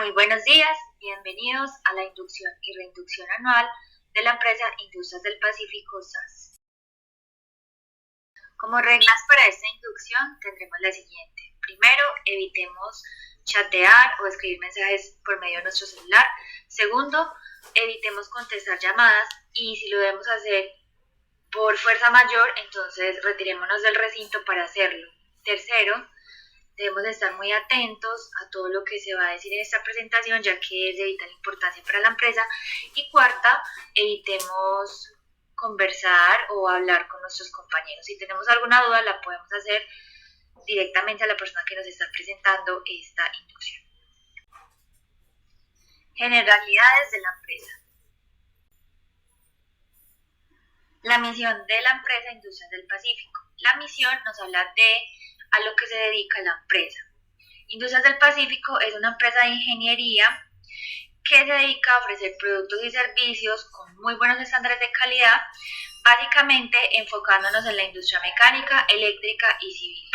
Muy buenos días, bienvenidos a la inducción y reinducción anual de la empresa Industrias del Pacífico SAS. Como reglas para esta inducción tendremos la siguiente. Primero, evitemos chatear o escribir mensajes por medio de nuestro celular. Segundo, evitemos contestar llamadas y si lo debemos hacer por fuerza mayor, entonces retirémonos del recinto para hacerlo. Tercero, debemos estar muy atentos a todo lo que se va a decir en esta presentación, ya que es de vital importancia para la empresa. Y cuarta, evitemos conversar o hablar con nuestros compañeros. Si tenemos alguna duda, la podemos hacer directamente a la persona que nos está presentando esta inducción. Generalidades de la empresa. La misión de la empresa Industrias del Pacífico. La misión nos habla de a lo que se dedica la empresa. Industrias del Pacífico es una empresa de ingeniería que se dedica a ofrecer productos y servicios con muy buenos estándares de calidad, básicamente enfocándonos en la industria mecánica, eléctrica y civil.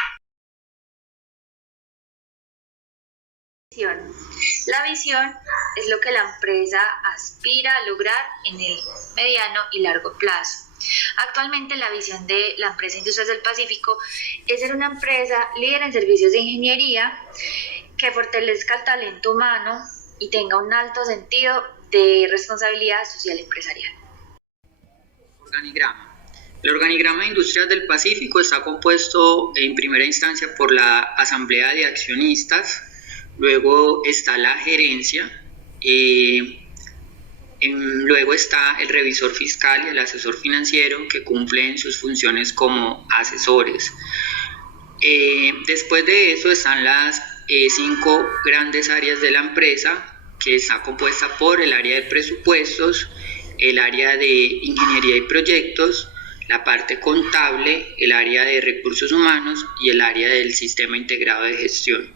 La visión es lo que la empresa aspira a lograr en el mediano y largo plazo. Actualmente la visión de la empresa Industrias del Pacífico es ser una empresa líder en servicios de ingeniería que fortalezca el talento humano y tenga un alto sentido de responsabilidad social empresarial. Organigrama. El organigrama de Industrias del Pacífico está compuesto en primera instancia por la asamblea de accionistas, luego está la gerencia, luego está el revisor fiscal y el asesor financiero que cumplen sus funciones como asesores. Después de eso están las 5 grandes áreas de la empresa, que está compuesta por el área de presupuestos, el área de ingeniería y proyectos, la parte contable, el área de recursos humanos y el área del sistema integrado de gestión.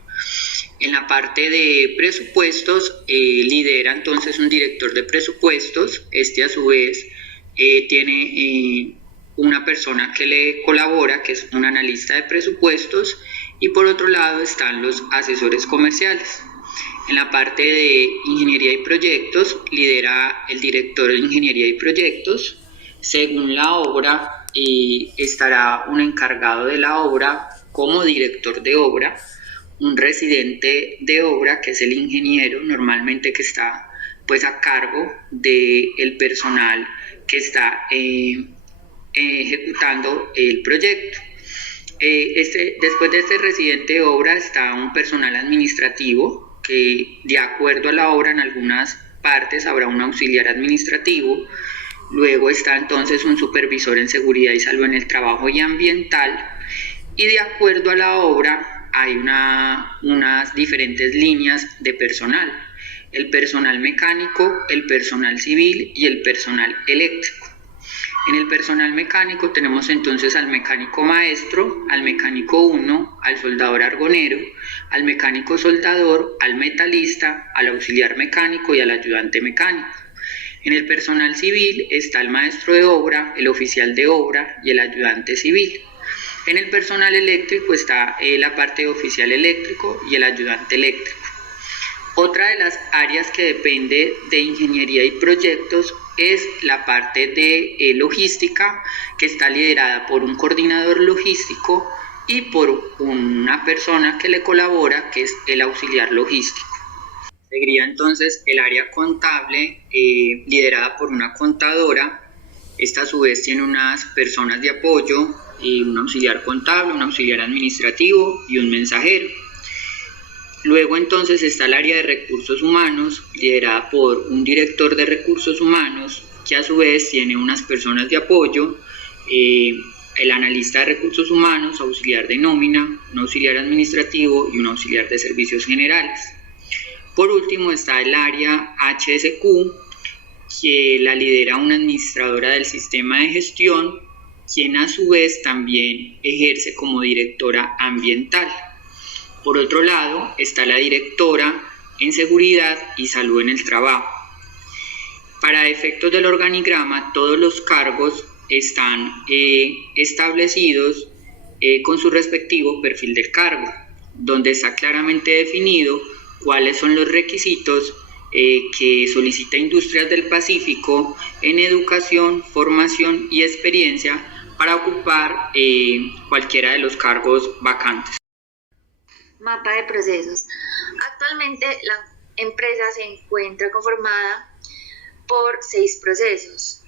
En la parte de presupuestos lidera entonces un director de presupuestos. Este a su vez tiene una persona que le colabora, que es un analista de presupuestos, y por otro lado están los asesores comerciales. En la parte de ingeniería y proyectos lidera el director de ingeniería y proyectos. Según la obra estará un encargado de la obra como director de obra, un residente de obra que es el ingeniero, normalmente que está pues a cargo del personal que está ejecutando el proyecto. Después de este residente de obra está un personal administrativo que, de acuerdo a la obra, en algunas partes habrá un auxiliar administrativo. Luego está entonces un supervisor en seguridad y salud en el trabajo y ambiental, y de acuerdo a la obra hay unas diferentes líneas de personal: el personal mecánico, el personal civil y el personal eléctrico. En el personal mecánico tenemos entonces al mecánico maestro, al mecánico 1, al soldador argonero, al mecánico soldador, al metalista, al auxiliar mecánico y al ayudante mecánico. En el personal civil está el maestro de obra, el oficial de obra y el ayudante civil. En el personal eléctrico está la parte de oficial eléctrico y el ayudante eléctrico. Otra de las áreas que depende de ingeniería y proyectos es la parte de logística, que está liderada por un coordinador logístico y por una persona que le colabora, que es el auxiliar logístico. Seguiría entonces el área contable, liderada por una contadora. Esta a su vez tiene unas personas de apoyo, un auxiliar contable, un auxiliar administrativo y un mensajero. Luego entonces está el área de recursos humanos, liderada por un director de recursos humanos, que a su vez tiene unas personas de apoyo, el analista de recursos humanos, auxiliar de nómina, un auxiliar administrativo y un auxiliar de servicios generales. Por último está el área HSQ, que la lidera una administradora del sistema de gestión, quien a su vez también ejerce como directora ambiental. Por otro lado está la directora en seguridad y salud en el trabajo. Para efectos del organigrama, todos los cargos están establecidos con su respectivo perfil del cargo, donde está claramente definido cuáles son los requisitos que solicita Industrias del Pacífico en educación, formación y experiencia para ocupar cualquiera de los cargos vacantes. Mapa de procesos. Actualmente la empresa se encuentra conformada por 6 procesos.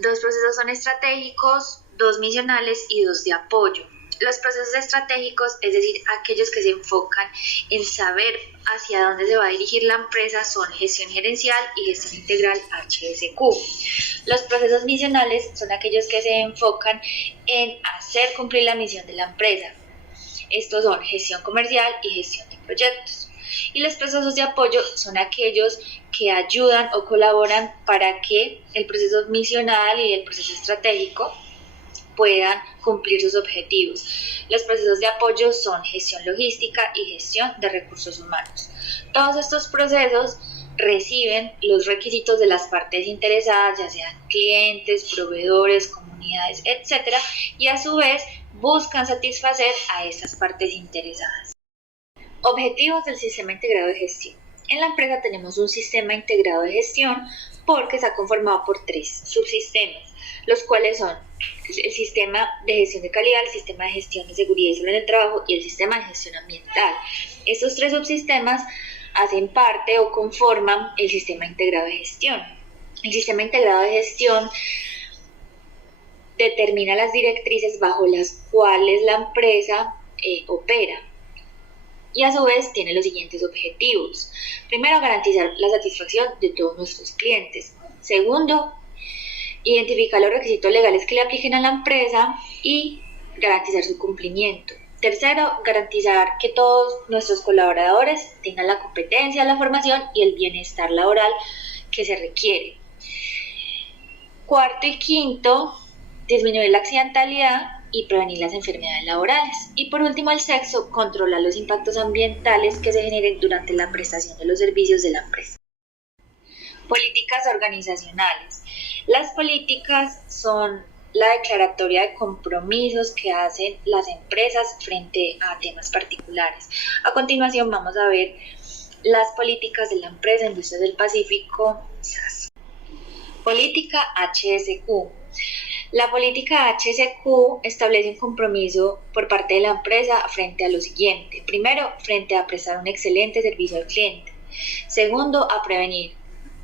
2 procesos son estratégicos, 2 misionales y 2 de apoyo. Los procesos estratégicos, es decir, aquellos que se enfocan en saber hacia dónde se va a dirigir la empresa, son gestión gerencial y gestión integral HSQ. Los procesos misionales son aquellos que se enfocan en hacer cumplir la misión de la empresa. Estos son gestión comercial y gestión de proyectos. Y los procesos de apoyo son aquellos que ayudan o colaboran para que el proceso misional y el proceso estratégico puedan cumplir sus objetivos. Los procesos de apoyo son gestión logística y gestión de recursos humanos. Todos estos procesos reciben los requisitos de las partes interesadas, ya sean clientes, proveedores, comunidades, etc. y a su vez buscan satisfacer a estas partes interesadas. Objetivos del sistema integrado de gestión. En la empresa tenemos un sistema integrado de gestión porque está conformado por 3 subsistemas, los cuales son el sistema de gestión de calidad, el sistema de gestión de seguridad y salud en el trabajo y el sistema de gestión ambiental. Estos 3 subsistemas hacen parte o conforman el sistema integrado de gestión. El sistema integrado de gestión determina las directrices bajo las cuales la empresa opera y a su vez tiene los siguientes objetivos. Primero, garantizar la satisfacción de todos nuestros clientes. Segundo, identificar los requisitos legales que le apliquen a la empresa y garantizar su cumplimiento. Tercero, garantizar que todos nuestros colaboradores tengan la competencia, la formación y el bienestar laboral que se requiere. Cuarto y quinto, disminuir la accidentalidad y prevenir las enfermedades laborales. Y por último, el sexto, controlar los impactos ambientales que se generen durante la prestación de los servicios de la empresa. Políticas organizacionales. Las políticas son la declaratoria de compromisos que hacen las empresas frente a temas particulares. A continuación vamos a ver las políticas de la empresa Industrias del Pacífico SAS. Política HSQ. La política HSQ establece un compromiso por parte de la empresa frente a lo siguiente. Primero, frente a prestar un excelente servicio al cliente. Segundo, a prevenir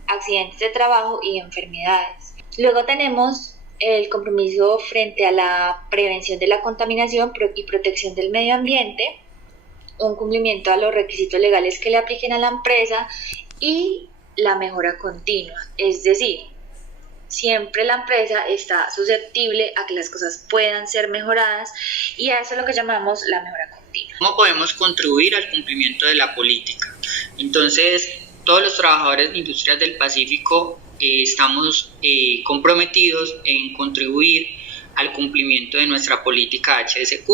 accidentes de trabajo y enfermedades. Luego tenemos el compromiso frente a la prevención de la contaminación y protección del medio ambiente, un cumplimiento a los requisitos legales que le apliquen a la empresa y la mejora continua, es decir, siempre la empresa está susceptible a que las cosas puedan ser mejoradas y a eso es lo que llamamos la mejora continua. ¿Cómo podemos contribuir al cumplimiento de la política? Entonces, todos los trabajadores de Industrias del Pacífico estamos comprometidos en contribuir al cumplimiento de nuestra política HSQ.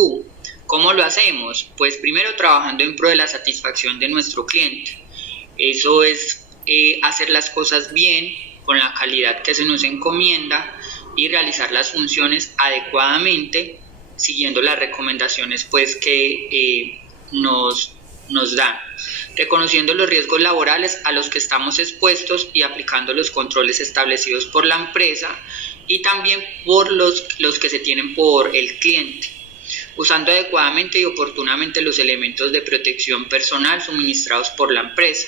¿Cómo lo hacemos? Pues primero trabajando en pro de la satisfacción de nuestro cliente. Eso es hacer las cosas bien, con la calidad que se nos encomienda y realizar las funciones adecuadamente, siguiendo las recomendaciones pues, que nos dan, reconociendo los riesgos laborales a los que estamos expuestos y aplicando los controles establecidos por la empresa y también por los que se tienen por el cliente, usando adecuadamente y oportunamente los elementos de protección personal suministrados por la empresa,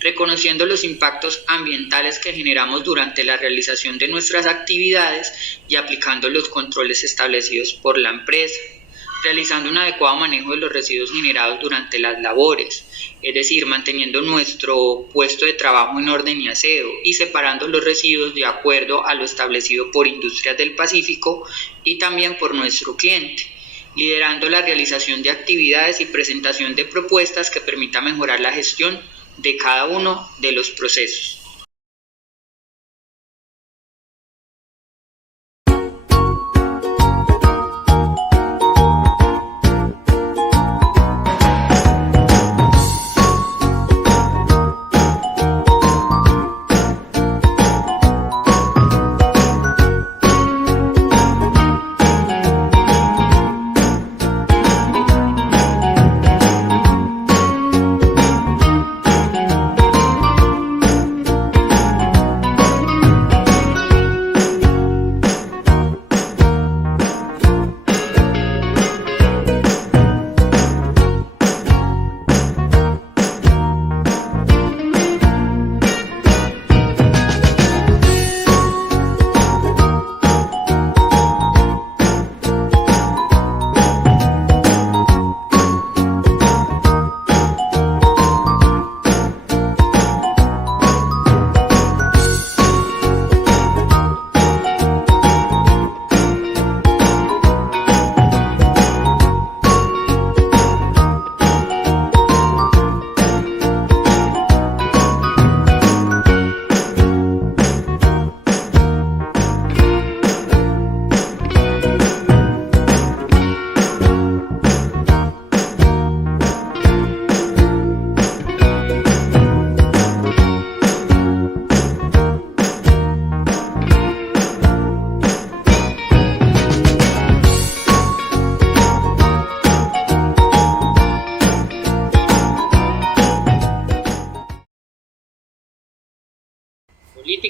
reconociendo los impactos ambientales que generamos durante la realización de nuestras actividades y aplicando los controles establecidos por la empresa, realizando un adecuado manejo de los residuos generados durante las labores, es decir, manteniendo nuestro puesto de trabajo en orden y aseo y separando los residuos de acuerdo a lo establecido por Industrias del Pacífico y también por nuestro cliente, liderando la realización de actividades y presentación de propuestas que permitan mejorar la gestión de cada uno de los procesos.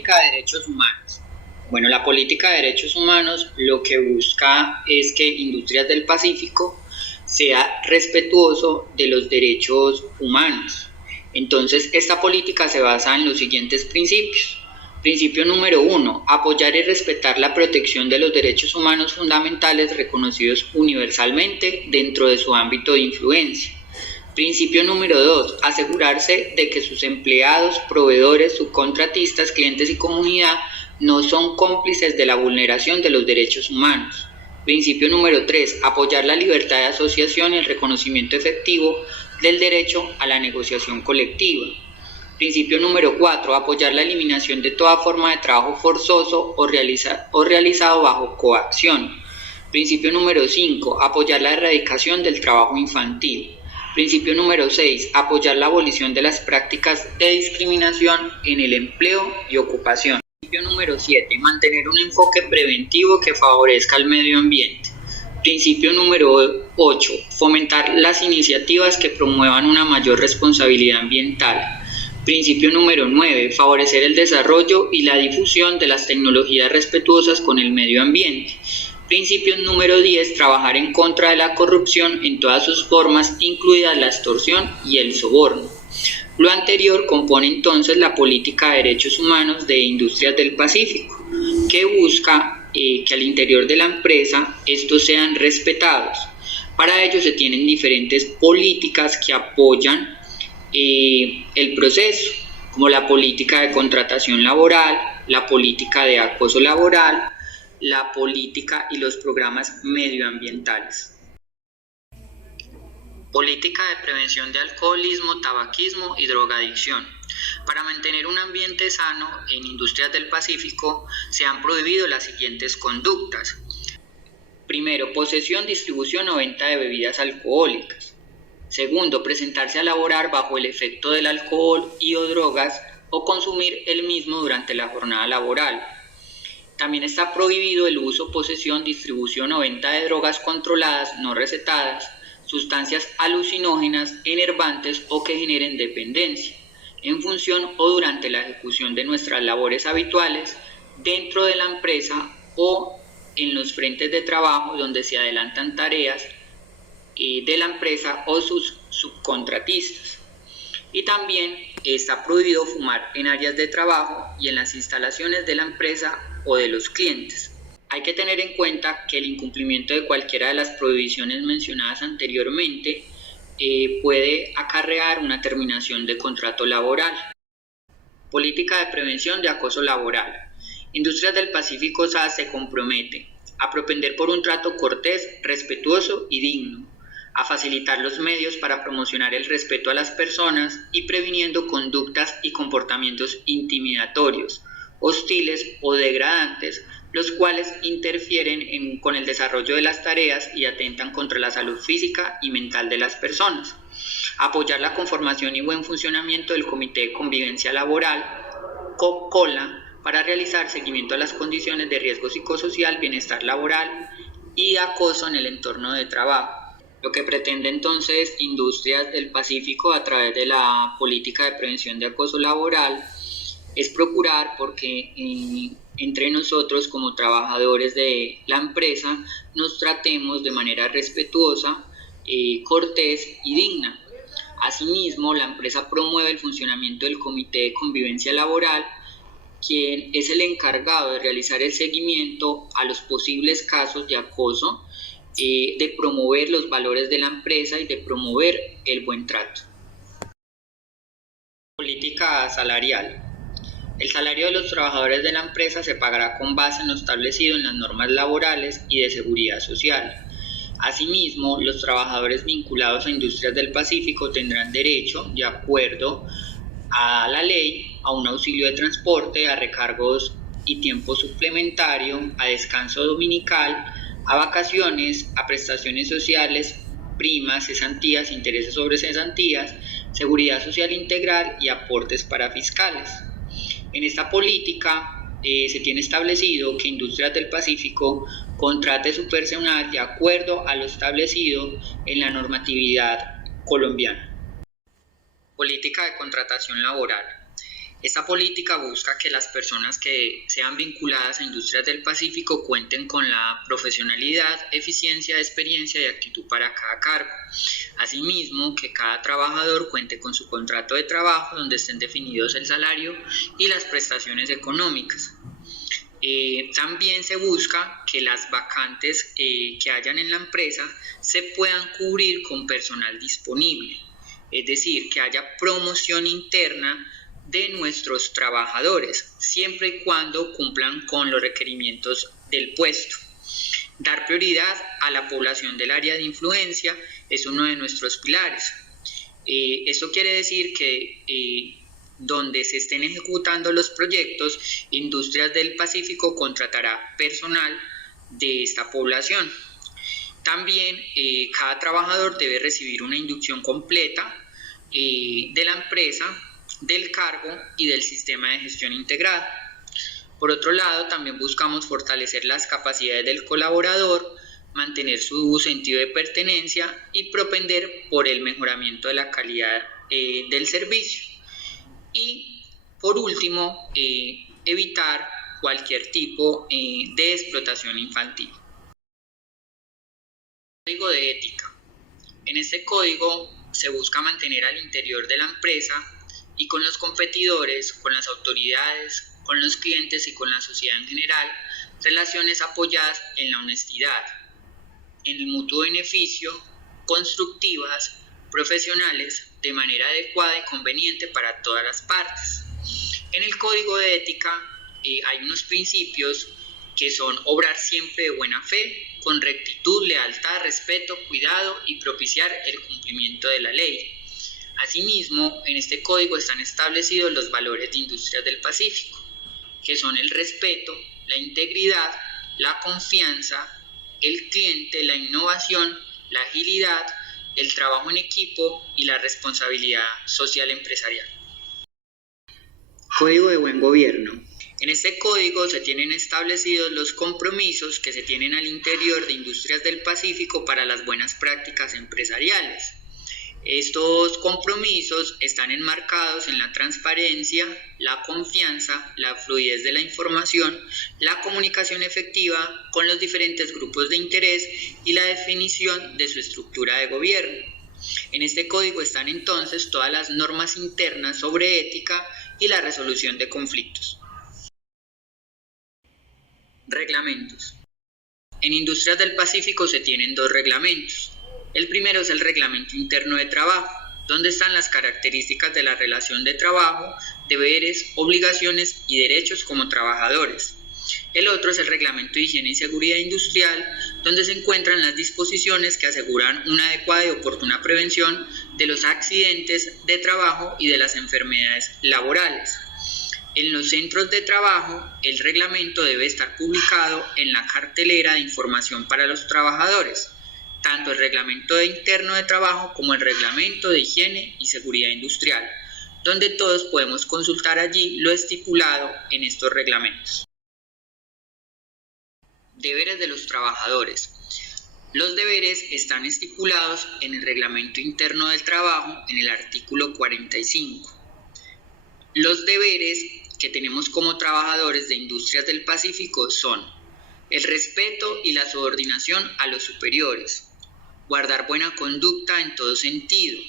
política de derechos humanos. Bueno, la política de derechos humanos lo que busca es que Industrias del Pacífico sea respetuoso de los derechos humanos. Entonces, esta política se basa en los siguientes principios. Principio número 1, apoyar y respetar la protección de los derechos humanos fundamentales reconocidos universalmente dentro de su ámbito de influencia. Principio número 2, asegurarse de que sus empleados, proveedores, subcontratistas, clientes y comunidad no son cómplices de la vulneración de los derechos humanos. Principio número 3, apoyar la libertad de asociación y el reconocimiento efectivo del derecho a la negociación colectiva. Principio número 4, apoyar la eliminación de toda forma de trabajo forzoso o realizado bajo coacción. Principio número 5, apoyar la erradicación del trabajo infantil. Principio número 6, apoyar la abolición de las prácticas de discriminación en el empleo y ocupación. Principio número 7, mantener un enfoque preventivo que favorezca el medio ambiente. Principio número 8, fomentar las iniciativas que promuevan una mayor responsabilidad ambiental. Principio número 9, favorecer el desarrollo y la difusión de las tecnologías respetuosas con el medio ambiente. Principio número 10, trabajar en contra de la corrupción en todas sus formas, incluida la extorsión y el soborno. Lo anterior compone entonces la política de derechos humanos de Industrias del Pacífico, que busca que al interior de la empresa estos sean respetados. Para ello se tienen diferentes políticas que apoyan el proceso, como la política de contratación laboral, la política de acoso laboral, la política y los programas medioambientales. Política de prevención de alcoholismo, tabaquismo y drogadicción. Para mantener un ambiente sano en Industrias del Pacífico se han prohibido las siguientes conductas. Primero, posesión, distribución o venta de bebidas alcohólicas. Segundo, presentarse a laborar bajo el efecto del alcohol y o drogas o consumir el mismo durante la jornada laboral. También está prohibido el uso, posesión, distribución o venta de drogas controladas, no recetadas, sustancias alucinógenas, enervantes o que generen dependencia, en función o durante la ejecución de nuestras labores habituales, dentro de la empresa o en los frentes de trabajo donde se adelantan tareas de la empresa o sus subcontratistas. Y también está prohibido fumar en áreas de trabajo y en las instalaciones de la empresa o de los clientes. Hay que tener en cuenta que el incumplimiento de cualquiera de las prohibiciones mencionadas anteriormente puede acarrear una terminación de contrato laboral. Política de prevención de acoso laboral. Industrias del Pacífico S.A. se compromete a propender por un trato cortés, respetuoso y digno, a facilitar los medios para promocionar el respeto a las personas y previniendo conductas y comportamientos intimidatorios, hostiles o degradantes, los cuales interfieren con el desarrollo de las tareas y atentan contra la salud física y mental de las personas. Apoyar la conformación y buen funcionamiento del Comité de Convivencia Laboral, COLA, para realizar seguimiento a las condiciones de riesgo psicosocial, bienestar laboral y acoso en el entorno de trabajo. Lo que pretende entonces Industrias del Pacífico a través de la política de prevención de acoso laboral es procurar porque entre nosotros como trabajadores de la empresa nos tratemos de manera respetuosa, cortés y digna. Asimismo, la empresa promueve el funcionamiento del Comité de Convivencia Laboral, quien es el encargado de realizar el seguimiento a los posibles casos de acoso, de promover los valores de la empresa y de promover el buen trato. Política salarial. El salario de los trabajadores de la empresa se pagará con base en lo establecido en las normas laborales y de seguridad social. Asimismo, los trabajadores vinculados a Industrias del Pacífico tendrán derecho, de acuerdo a la ley, a un auxilio de transporte, a recargos y tiempo suplementario, a descanso dominical, a vacaciones, a prestaciones sociales, primas, cesantías, intereses sobre cesantías, seguridad social integral y aportes para fiscales. En esta política se tiene establecido que Industrias del Pacífico contrate su personal de acuerdo a lo establecido en la normatividad colombiana. Política de contratación laboral. Esta política busca que las personas que sean vinculadas a Industrias del Pacífico cuenten con la profesionalidad, eficiencia, experiencia y actitud para cada cargo. Asimismo, que cada trabajador cuente con su contrato de trabajo donde estén definidos el salario y las prestaciones económicas. También se busca que las vacantes que hayan en la empresa se puedan cubrir con personal disponible, es decir, que haya promoción interna de nuestros trabajadores, siempre y cuando cumplan con los requerimientos del puesto. Dar prioridad a la población del área de influencia es uno de nuestros pilares. Esto quiere decir que donde se estén ejecutando los proyectos, Industrias del Pacífico contratará personal de esta población. También cada trabajador debe recibir una inducción completa de la empresa, del cargo y del sistema de gestión integrado. Por otro lado, también buscamos fortalecer las capacidades del colaborador, mantener su sentido de pertenencia y propender por el mejoramiento de la calidad del servicio. Y por último, evitar cualquier tipo de explotación infantil. Código de ética. En este código se busca mantener al interior de la empresa y con los competidores, con las autoridades, con los clientes y con la sociedad en general, relaciones apoyadas en la honestidad, en el mutuo beneficio, constructivas, profesionales, de manera adecuada y conveniente para todas las partes. En el código de ética hay unos principios que son obrar siempre de buena fe, con rectitud, lealtad, respeto, cuidado y propiciar el cumplimiento de la ley. Asimismo, en este código están establecidos los valores de Industrias del Pacífico, que son el respeto, la integridad, la confianza, el cliente, la innovación, la agilidad, el trabajo en equipo y la responsabilidad social empresarial. Código de buen gobierno. En este código se tienen establecidos los compromisos que se tienen al interior de Industrias del Pacífico para las buenas prácticas empresariales. Estos compromisos están enmarcados en la transparencia, la confianza, la fluidez de la información, la comunicación efectiva con los diferentes grupos de interés y la definición de su estructura de gobierno. En este código están entonces todas las normas internas sobre ética y la resolución de conflictos. Reglamentos. En Industrias del Pacífico se tienen dos reglamentos. El primero es el Reglamento Interno de Trabajo, donde están las características de la relación de trabajo, deberes, obligaciones y derechos como trabajadores. El otro es el Reglamento de Higiene y Seguridad Industrial, donde se encuentran las disposiciones que aseguran una adecuada y oportuna prevención de los accidentes de trabajo y de las enfermedades laborales. En los centros de trabajo, el reglamento debe estar publicado en la cartelera de información para los trabajadores, tanto el Reglamento Interno de Trabajo como el Reglamento de Higiene y Seguridad Industrial, donde todos podemos consultar allí lo estipulado en estos reglamentos. Deberes de los trabajadores. Los deberes están estipulados en el Reglamento Interno del Trabajo en el artículo 45. Los deberes que tenemos como trabajadores de Industrias del Pacífico son el respeto y la subordinación a los superiores, guardar buena conducta en todo sentido,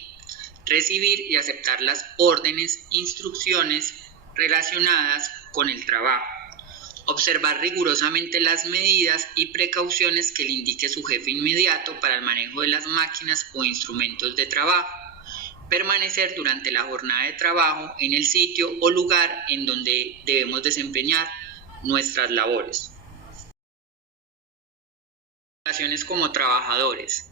recibir y aceptar las órdenes, instrucciones relacionadas con el trabajo, observar rigurosamente las medidas y precauciones que le indique su jefe inmediato para el manejo de las máquinas o instrumentos de trabajo, permanecer durante la jornada de trabajo en el sitio o lugar en donde debemos desempeñar nuestras labores. Obligaciones como trabajadores.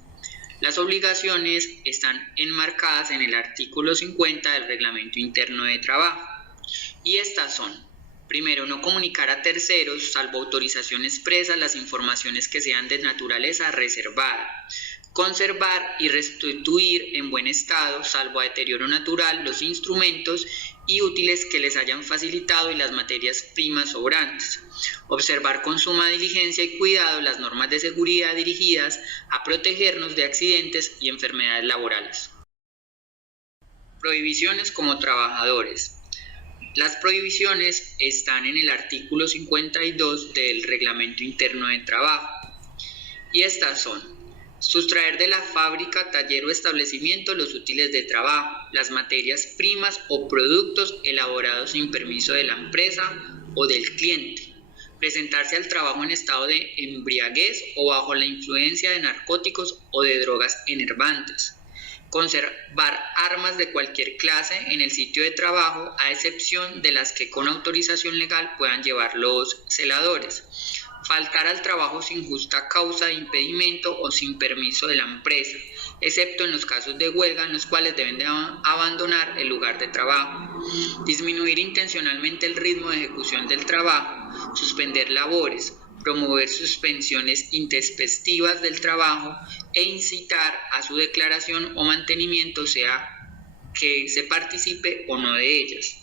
Las obligaciones están enmarcadas en el artículo 50 del Reglamento Interno de Trabajo y estas son: primero, no comunicar a terceros, salvo autorización expresa, las informaciones que sean de naturaleza reservada. Conservar y restituir en buen estado, salvo a deterioro natural, los instrumentos y útiles que les hayan facilitado y las materias primas sobrantes. Observar con suma diligencia y cuidado las normas de seguridad dirigidas a protegernos de accidentes y enfermedades laborales. Prohibiciones como trabajadores. Las prohibiciones están en el artículo 52 del Reglamento Interno de Trabajo y estas son: sustraer de la fábrica, taller o establecimiento los útiles de trabajo, las materias primas o productos elaborados sin permiso de la empresa o del cliente, presentarse al trabajo en estado de embriaguez o bajo la influencia de narcóticos o de drogas enervantes, conservar armas de cualquier clase en el sitio de trabajo, a excepción de las que con autorización legal puedan llevar los celadores, faltar al trabajo sin justa causa de impedimento o sin permiso de la empresa, excepto en los casos de huelga en los cuales deben de abandonar el lugar de trabajo, disminuir intencionalmente el ritmo de ejecución del trabajo, suspender labores, promover suspensiones intempestivas del trabajo e incitar a su declaración o mantenimiento, sea que se participe o no de ellas.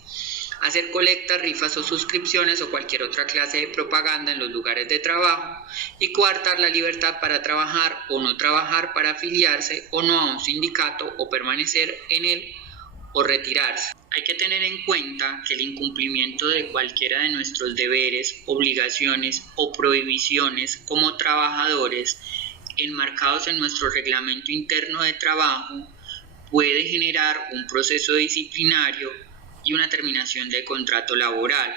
Hacer colectas, rifas o suscripciones o cualquier otra clase de propaganda en los lugares de trabajo y coartar la libertad para trabajar o no trabajar, para afiliarse o no a un sindicato o permanecer en él o retirarse. Hay que tener en cuenta que el incumplimiento de cualquiera de nuestros deberes, obligaciones o prohibiciones como trabajadores enmarcados en nuestro reglamento interno de trabajo puede generar un proceso disciplinario y una terminación del contrato laboral.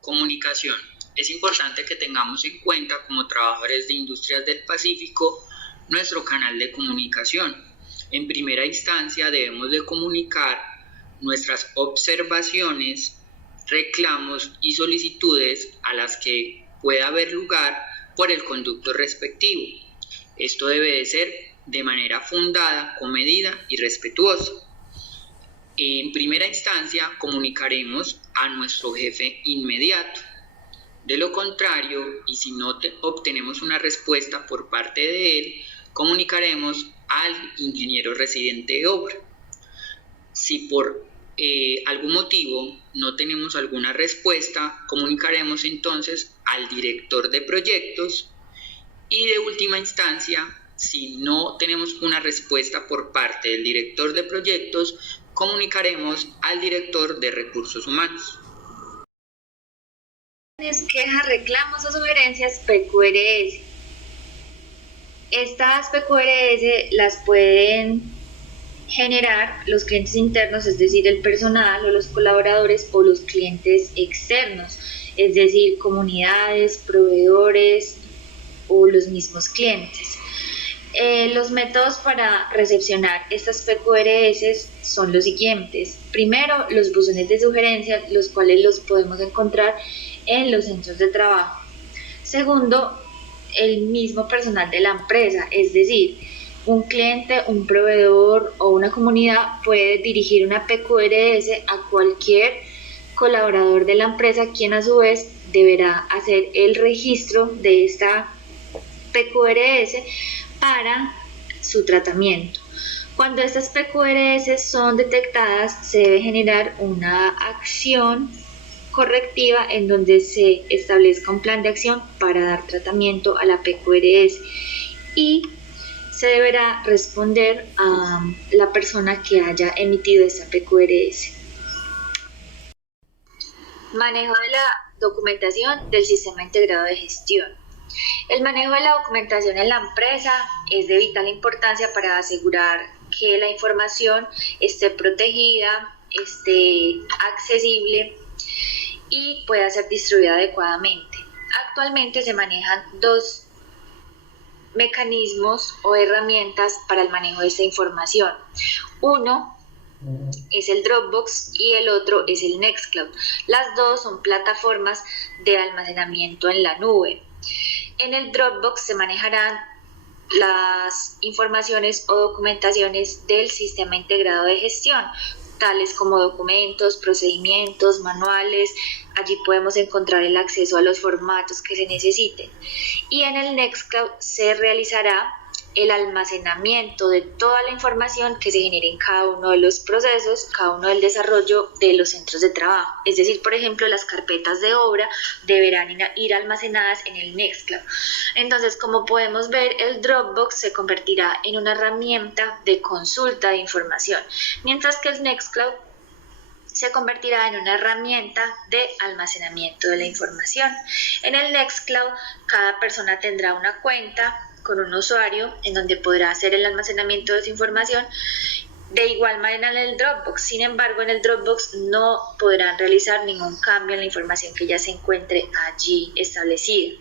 Comunicación. Es importante que tengamos en cuenta como trabajadores de Industrias del Pacífico nuestro canal de comunicación. En primera instancia debemos de comunicar nuestras observaciones, reclamos y solicitudes a las que pueda haber lugar por el conducto respectivo. Esto debe de ser de manera fundada, comedida y respetuosa. En primera instancia comunicaremos a nuestro jefe inmediato. De lo contrario, y si no obtenemos una respuesta por parte de él, comunicaremos al ingeniero residente de obra. Si por algún motivo no tenemos alguna respuesta, comunicaremos entonces al director de proyectos y de última instancia, si no tenemos una respuesta por parte del director de proyectos, comunicaremos al director de recursos humanos. Quejas, reclamos o sugerencias PQRS. Estas PQRS las pueden generar los clientes internos, es decir, el personal o los colaboradores, o los clientes externos, es decir, comunidades, proveedores o los mismos clientes. Los métodos para recepcionar estas PQRS son los siguientes. Primero, los buzones de sugerencias, los cuales los podemos encontrar en los centros de trabajo. Segundo, el mismo personal de la empresa, es decir, un cliente, un proveedor o una comunidad puede dirigir una PQRS a cualquier colaborador de la empresa, quien a su vez deberá hacer el registro de esta PQRS para su tratamiento. Cuando estas PQRS son detectadas, se debe generar una acción correctiva en donde se establezca un plan de acción para dar tratamiento a la PQRS y se deberá responder a la persona que haya emitido esta PQRS. Manejo de la documentación del sistema integrado de gestión. El manejo de la documentación en la empresa es de vital importancia para asegurar que la información esté protegida, esté accesible y pueda ser distribuida adecuadamente. Actualmente se manejan dos mecanismos o herramientas para el manejo de esta información. Uno es el Dropbox y el otro es el Nextcloud. Las dos son plataformas de almacenamiento en la nube. En el Dropbox se manejarán las informaciones o documentaciones del sistema integrado de gestión, tales como documentos, procedimientos, manuales. Allí podemos encontrar el acceso a los formatos que se necesiten. Y en el Nextcloud se realizará el almacenamiento de toda la información que se genere en cada uno de los procesos, cada uno del desarrollo de los centros de trabajo. Es decir, por ejemplo, las carpetas de obra deberán ir almacenadas en el Nextcloud. Entonces, como podemos ver, el Dropbox se convertirá en una herramienta de consulta de información, mientras que el Nextcloud se convertirá en una herramienta de almacenamiento de la información. En el Nextcloud, cada persona tendrá una cuenta con un usuario en donde podrá hacer el almacenamiento de su información. De igual manera en el Dropbox. Sin embargo, en el Dropbox no podrán realizar ningún cambio en la información que ya se encuentre allí establecida.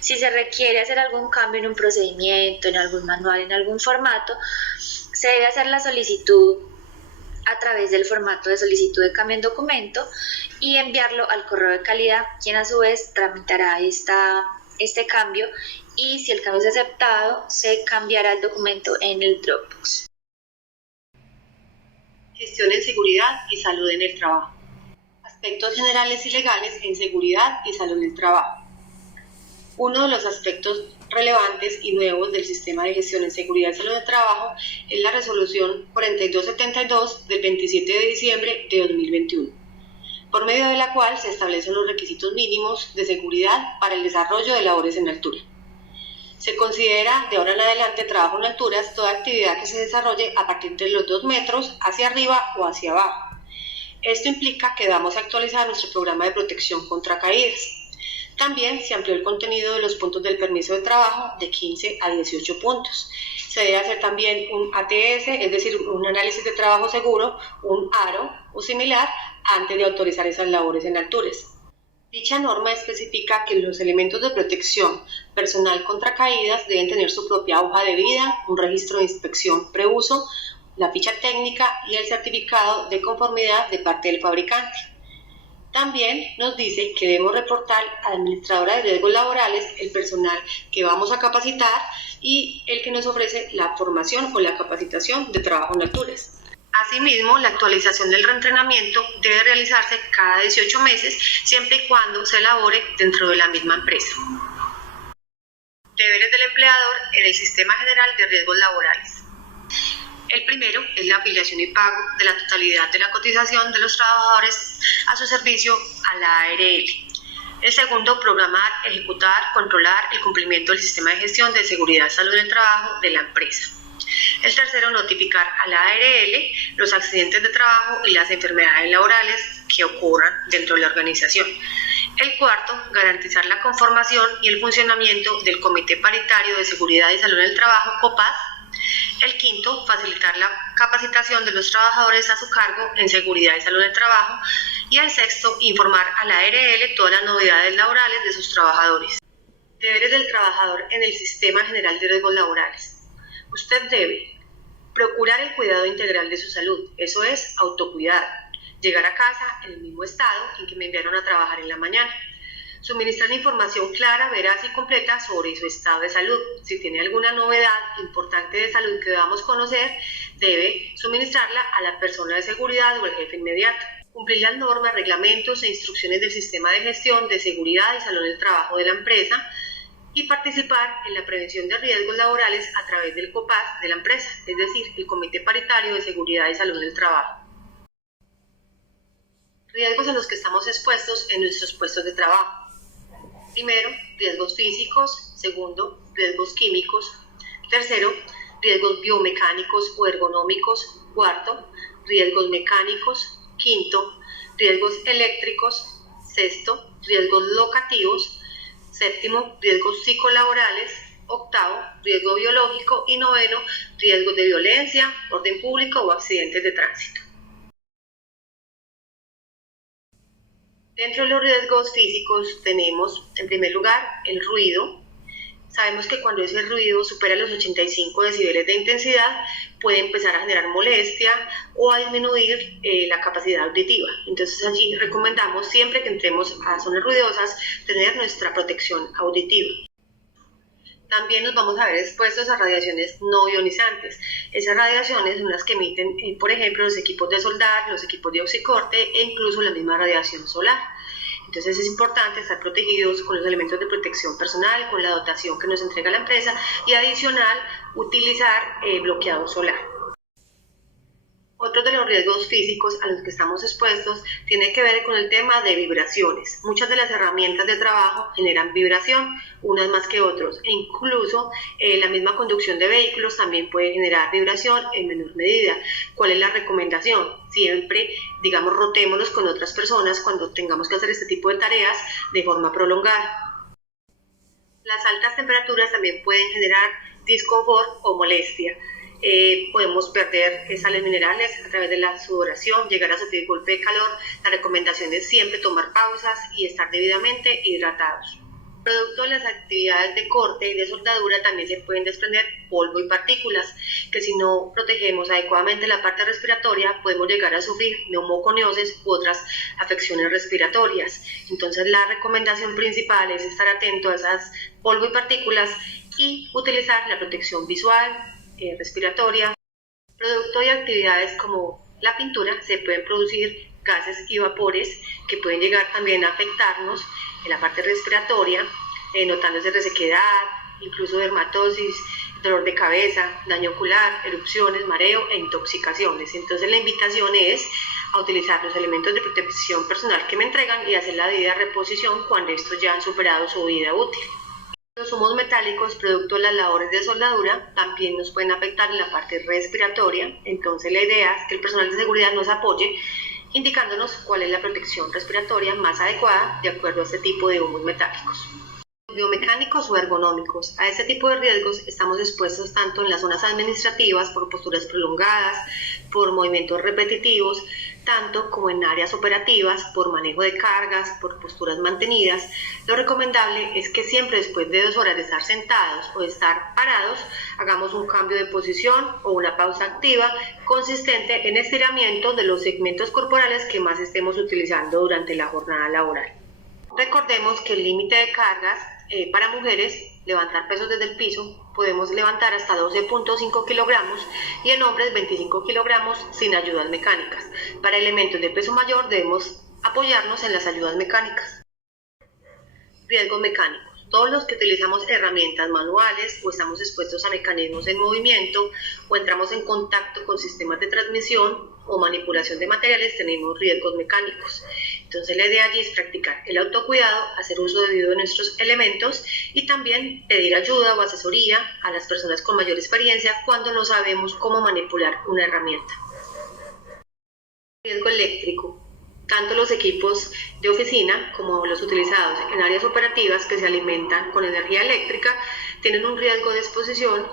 Si se requiere hacer algún cambio en un procedimiento, en algún manual, en algún formato, se debe hacer la solicitud a través del formato de solicitud de cambio en documento y enviarlo al correo de calidad, quien a su vez tramitará este cambio, y si el cambio es aceptado, se cambiará el documento en el Dropbox. Gestión en seguridad y salud en el trabajo. Aspectos generales y legales en seguridad y salud en el trabajo. Uno de los aspectos relevantes y nuevos del sistema de gestión en seguridad y salud del trabajo es la resolución 4272 del 27 de diciembre de 2021, por medio de la cual se establecen los requisitos mínimos de seguridad para el desarrollo de labores en altura. Se considera de ahora en adelante trabajo en alturas toda actividad que se desarrolle a partir de los 2 metros hacia arriba o hacia abajo. Esto implica que debamos actualizar nuestro programa de protección contra caídas. También se amplió el contenido de los puntos del permiso de trabajo de 15 a 18 puntos. Se debe hacer también un ATS, es decir, un análisis de trabajo seguro, un ARO o similar, antes de autorizar esas labores en alturas. Dicha norma especifica que los elementos de protección personal contra caídas deben tener su propia hoja de vida, un registro de inspección preuso, la ficha técnica y el certificado de conformidad de parte del fabricante. También nos dice que debemos reportar a la administradora de riesgos laborales el personal que vamos a capacitar y el que nos ofrece la formación o la capacitación de trabajo en alturas. Asimismo, la actualización del reentrenamiento debe realizarse cada 18 meses, siempre y cuando se elabore dentro de la misma empresa. Deberes del empleador en el Sistema General de Riesgos Laborales. El primero es la afiliación y pago de la totalidad de la cotización de los trabajadores a su servicio a la ARL. El segundo, programar, ejecutar, controlar el cumplimiento del sistema de gestión de seguridad y salud en el trabajo de la empresa. El tercero, notificar a la ARL los accidentes de trabajo y las enfermedades laborales que ocurran dentro de la organización. El cuarto, garantizar la conformación y el funcionamiento del Comité Paritario de Seguridad y Salud en el Trabajo, COPAS. El quinto, facilitar la capacitación de los trabajadores a su cargo en seguridad y salud en el trabajo. Y el sexto, informar a la ARL todas las novedades laborales de sus trabajadores. Deberes del trabajador en el Sistema General de Riesgos Laborales. Usted debe procurar el cuidado integral de su salud, eso es, autocuidar. Llegar a casa en el mismo estado en que me enviaron a trabajar en la mañana. Suministrar información clara, veraz y completa sobre su estado de salud. Si tiene alguna novedad importante de salud que debamos conocer, debe suministrarla a la persona de seguridad o el jefe inmediato. Cumplir las normas, reglamentos e instrucciones del sistema de gestión de seguridad y salud del trabajo de la empresa y participar en la prevención de riesgos laborales a través del COPAS de la empresa, es decir, el Comité Paritario de Seguridad y Salud del Trabajo. Riesgos a los que estamos expuestos en nuestros puestos de trabajo. Primero, riesgos físicos. Segundo, riesgos químicos. Tercero, riesgos biomecánicos o ergonómicos. Cuarto, riesgos mecánicos. Quinto, riesgos eléctricos. Sexto, riesgos locativos. Séptimo, riesgos psicolaborales. Octavo, riesgo biológico. Y noveno, riesgos de violencia, orden público o accidentes de tránsito. Dentro de los riesgos físicos tenemos, en primer lugar, el ruido. Sabemos que cuando ese ruido supera los 85 decibeles de intensidad, puede empezar a generar molestia o a disminuir la capacidad auditiva. Entonces allí recomendamos, siempre que entremos a zonas ruidosas, tener nuestra protección auditiva. También nos vamos a ver expuestos a radiaciones no ionizantes. Esas radiaciones son las que emiten, por ejemplo, los equipos de soldar, los equipos de oxicorte e incluso la misma radiación solar. Entonces es importante estar protegidos con los elementos de protección personal, con la dotación que nos entrega la empresa y adicional utilizar bloqueador solar. Otro Otro de los riesgos físicos a los que estamos expuestos tiene que ver con el tema de vibraciones. Muchas de las herramientas de trabajo generan vibración, unas más que otras, e incluso la misma conducción de vehículos también puede generar vibración en menor medida. ¿Cuál es la recomendación? Siempre, digamos, rotémonos con otras personas cuando tengamos que hacer este tipo de tareas de forma prolongada. Las altas temperaturas también pueden generar disconfort o molestia. Podemos perder sales minerales a través de la sudoración, llegar a sufrir golpe de calor. La recomendación es siempre tomar pausas y estar debidamente hidratados. Producto de las actividades de corte y de soldadura también se pueden desprender polvo y partículas, que si no protegemos adecuadamente la parte respiratoria podemos llegar a sufrir neumoconiosis u otras afecciones respiratorias. Entonces la recomendación principal es estar atento a esas polvo y partículas y utilizar la protección visual, respiratoria. Producto de actividades como la pintura se pueden producir gases y vapores que pueden llegar también a afectarnos en la parte respiratoria, notándose resequedad, incluso dermatosis, dolor de cabeza, daño ocular, erupciones, mareo e intoxicaciones. Entonces la invitación es a utilizar los elementos de protección personal que me entregan y hacer la debida reposición cuando estos ya han superado su vida útil. Los humos metálicos, producto de las labores de soldadura, también nos pueden afectar en la parte respiratoria. Entonces la idea es que el personal de seguridad nos apoye indicándonos cuál es la protección respiratoria más adecuada de acuerdo a este tipo de humos metálicos. Biomecánicos o ergonómicos. A este tipo de riesgos estamos expuestos tanto en las zonas administrativas por posturas prolongadas, por movimientos repetitivos, tanto como en áreas operativas por manejo de cargas, por posturas mantenidas. Lo recomendable es que siempre después de 2 horas de estar sentados o de estar parados, hagamos un cambio de posición o una pausa activa consistente en estiramiento de los segmentos corporales que más estemos utilizando durante la jornada laboral. Recordemos que el límite de cargas para mujeres, levantar pesos desde el piso, podemos levantar hasta 12.5 kilogramos y en hombres 25 kilogramos sin ayudas mecánicas. Para elementos de peso mayor debemos apoyarnos en las ayudas mecánicas. Riesgos mecánicos. Todos los que utilizamos herramientas manuales o estamos expuestos a mecanismos en movimiento o entramos en contacto con sistemas de transmisión o manipulación de materiales tenemos riesgos mecánicos. Entonces la idea allí es practicar el autocuidado, hacer uso debido de nuestros elementos y también pedir ayuda o asesoría a las personas con mayor experiencia cuando no sabemos cómo manipular una herramienta. Riesgo eléctrico. Tanto los equipos de oficina como los utilizados en áreas operativas que se alimentan con energía eléctrica tienen un riesgo de exposición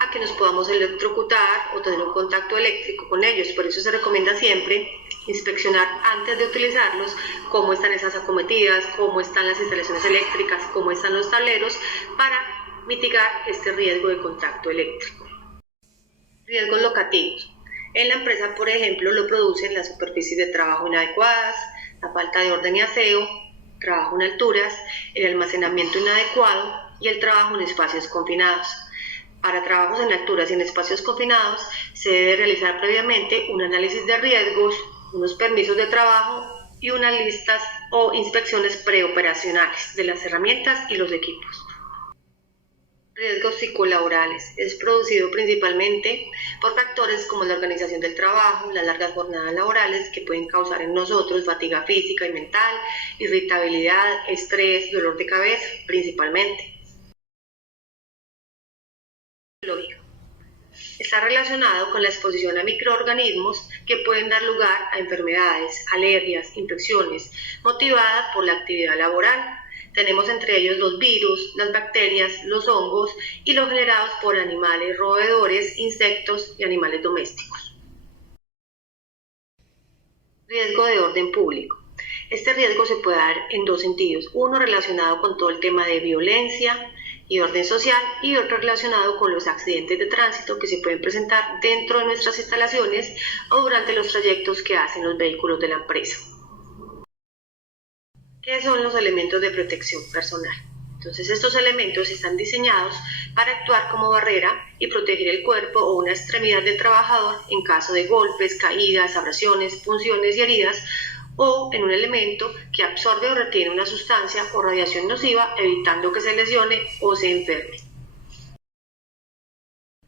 a que nos podamos electrocutar o tener un contacto eléctrico con ellos. Por eso se recomienda siempre inspeccionar antes de utilizarlos cómo están esas acometidas, cómo están las instalaciones eléctricas, cómo están los tableros para mitigar este riesgo de contacto eléctrico. Riesgos locativos. En la empresa, por ejemplo, lo producen las superficies de trabajo inadecuadas, la falta de orden y aseo, trabajo en alturas, el almacenamiento inadecuado y el trabajo en espacios confinados. Para trabajos en alturas y en espacios confinados se debe realizar previamente un análisis de riesgos, unos permisos de trabajo y unas listas o inspecciones preoperacionales de las herramientas y los equipos. Riesgos psicolaborales. Es producido principalmente por factores como la organización del trabajo, las largas jornadas laborales que pueden causar en nosotros fatiga física y mental, irritabilidad, estrés, dolor de cabeza principalmente. Está relacionado con la exposición a microorganismos que pueden dar lugar a enfermedades, alergias, infecciones, motivadas por la actividad laboral. Tenemos entre ellos los virus, las bacterias, los hongos y los generados por animales roedores, insectos y animales domésticos. Riesgo de orden público. Este riesgo se puede dar en 2 sentidos. Uno relacionado con todo el tema de violencia y orden social y otro relacionado con los accidentes de tránsito que se pueden presentar dentro de nuestras instalaciones o durante los trayectos que hacen los vehículos de la empresa. ¿Qué son los elementos de protección personal? Entonces estos elementos están diseñados para actuar como barrera y proteger el cuerpo o una extremidad del trabajador en caso de golpes, caídas, abrasiones, punciones y heridas o en un elemento que absorbe o retiene una sustancia o radiación nociva evitando que se lesione o se enferme.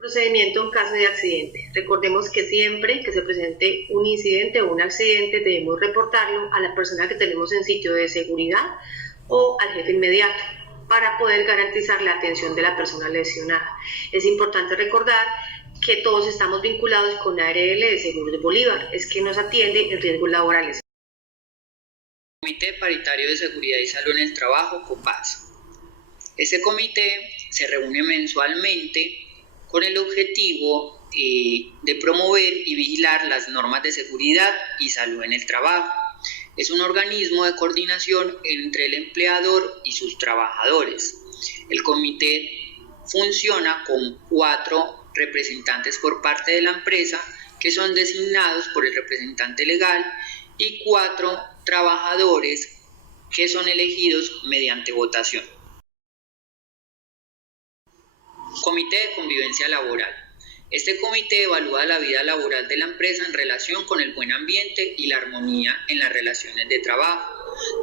Procedimiento en caso de accidente. Recordemos que siempre que se presente un incidente o un accidente debemos reportarlo a la persona que tenemos en sitio de seguridad o al jefe inmediato para poder garantizar la atención de la persona lesionada. Es importante recordar que todos estamos vinculados con la ARL de Seguros Bolívar, es que nos atiende en riesgos laborales. Comité Paritario de Seguridad y Salud en el Trabajo, COPAS. Este comité se reúne mensualmente con el objetivo de promover y vigilar las normas de seguridad y salud en el trabajo. Es un organismo de coordinación entre el empleador y sus trabajadores. El comité funciona con 4 representantes por parte de la empresa que son designados por el representante legal y 4 trabajadores que son elegidos mediante votación. Comité de Convivencia Laboral. Este comité evalúa la vida laboral de la empresa en relación con el buen ambiente y la armonía en las relaciones de trabajo.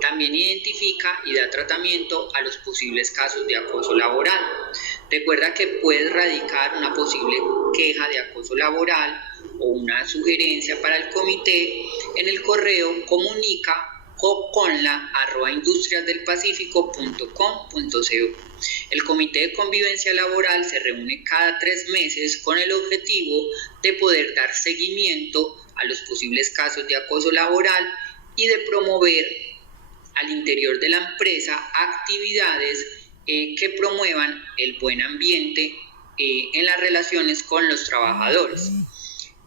También identifica y da tratamiento a los posibles casos de acoso laboral. Recuerda que puedes radicar una posible queja de acoso laboral o una sugerencia para el comité en el correo comunica@industriasdelpacifico.com.co. El Comité de Convivencia Laboral se reúne cada 3 meses con el objetivo de poder dar seguimiento a los posibles casos de acoso laboral y de promover al interior de la empresa actividades que promuevan el buen ambiente en las relaciones con los trabajadores.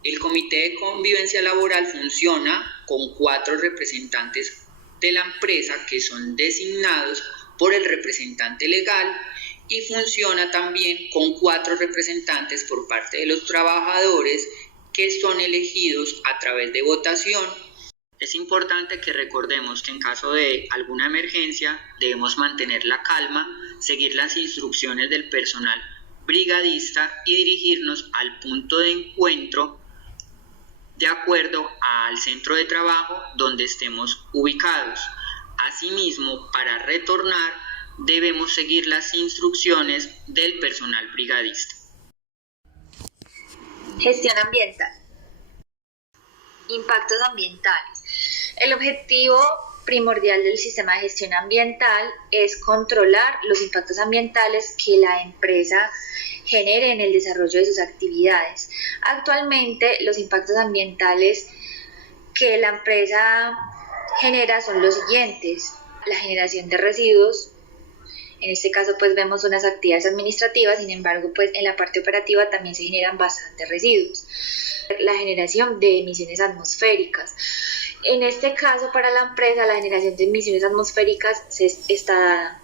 El Comité de Convivencia Laboral funciona con 4 representantes de la empresa que son designados por el representante legal y funciona también con 4 representantes por parte de los trabajadores que son elegidos a través de votación. Es importante que recordemos que en caso de alguna emergencia debemos mantener la calma, seguir las instrucciones del personal brigadista y dirigirnos al punto de encuentro de acuerdo al centro de trabajo donde estemos ubicados. Asimismo, para retornar debemos seguir las instrucciones del personal brigadista. Gestión ambiental. Impactos ambientales. El objetivo primordial del sistema de gestión ambiental es controlar los impactos ambientales que la empresa genere en el desarrollo de sus actividades. Actualmente, los impactos ambientales que la empresa genera son los siguientes: la generación de residuos. En este caso pues vemos unas actividades administrativas, sin embargo pues en la parte operativa también se generan bastantes residuos. La generación de emisiones atmosféricas. En este caso para la empresa la generación de emisiones atmosféricas está dada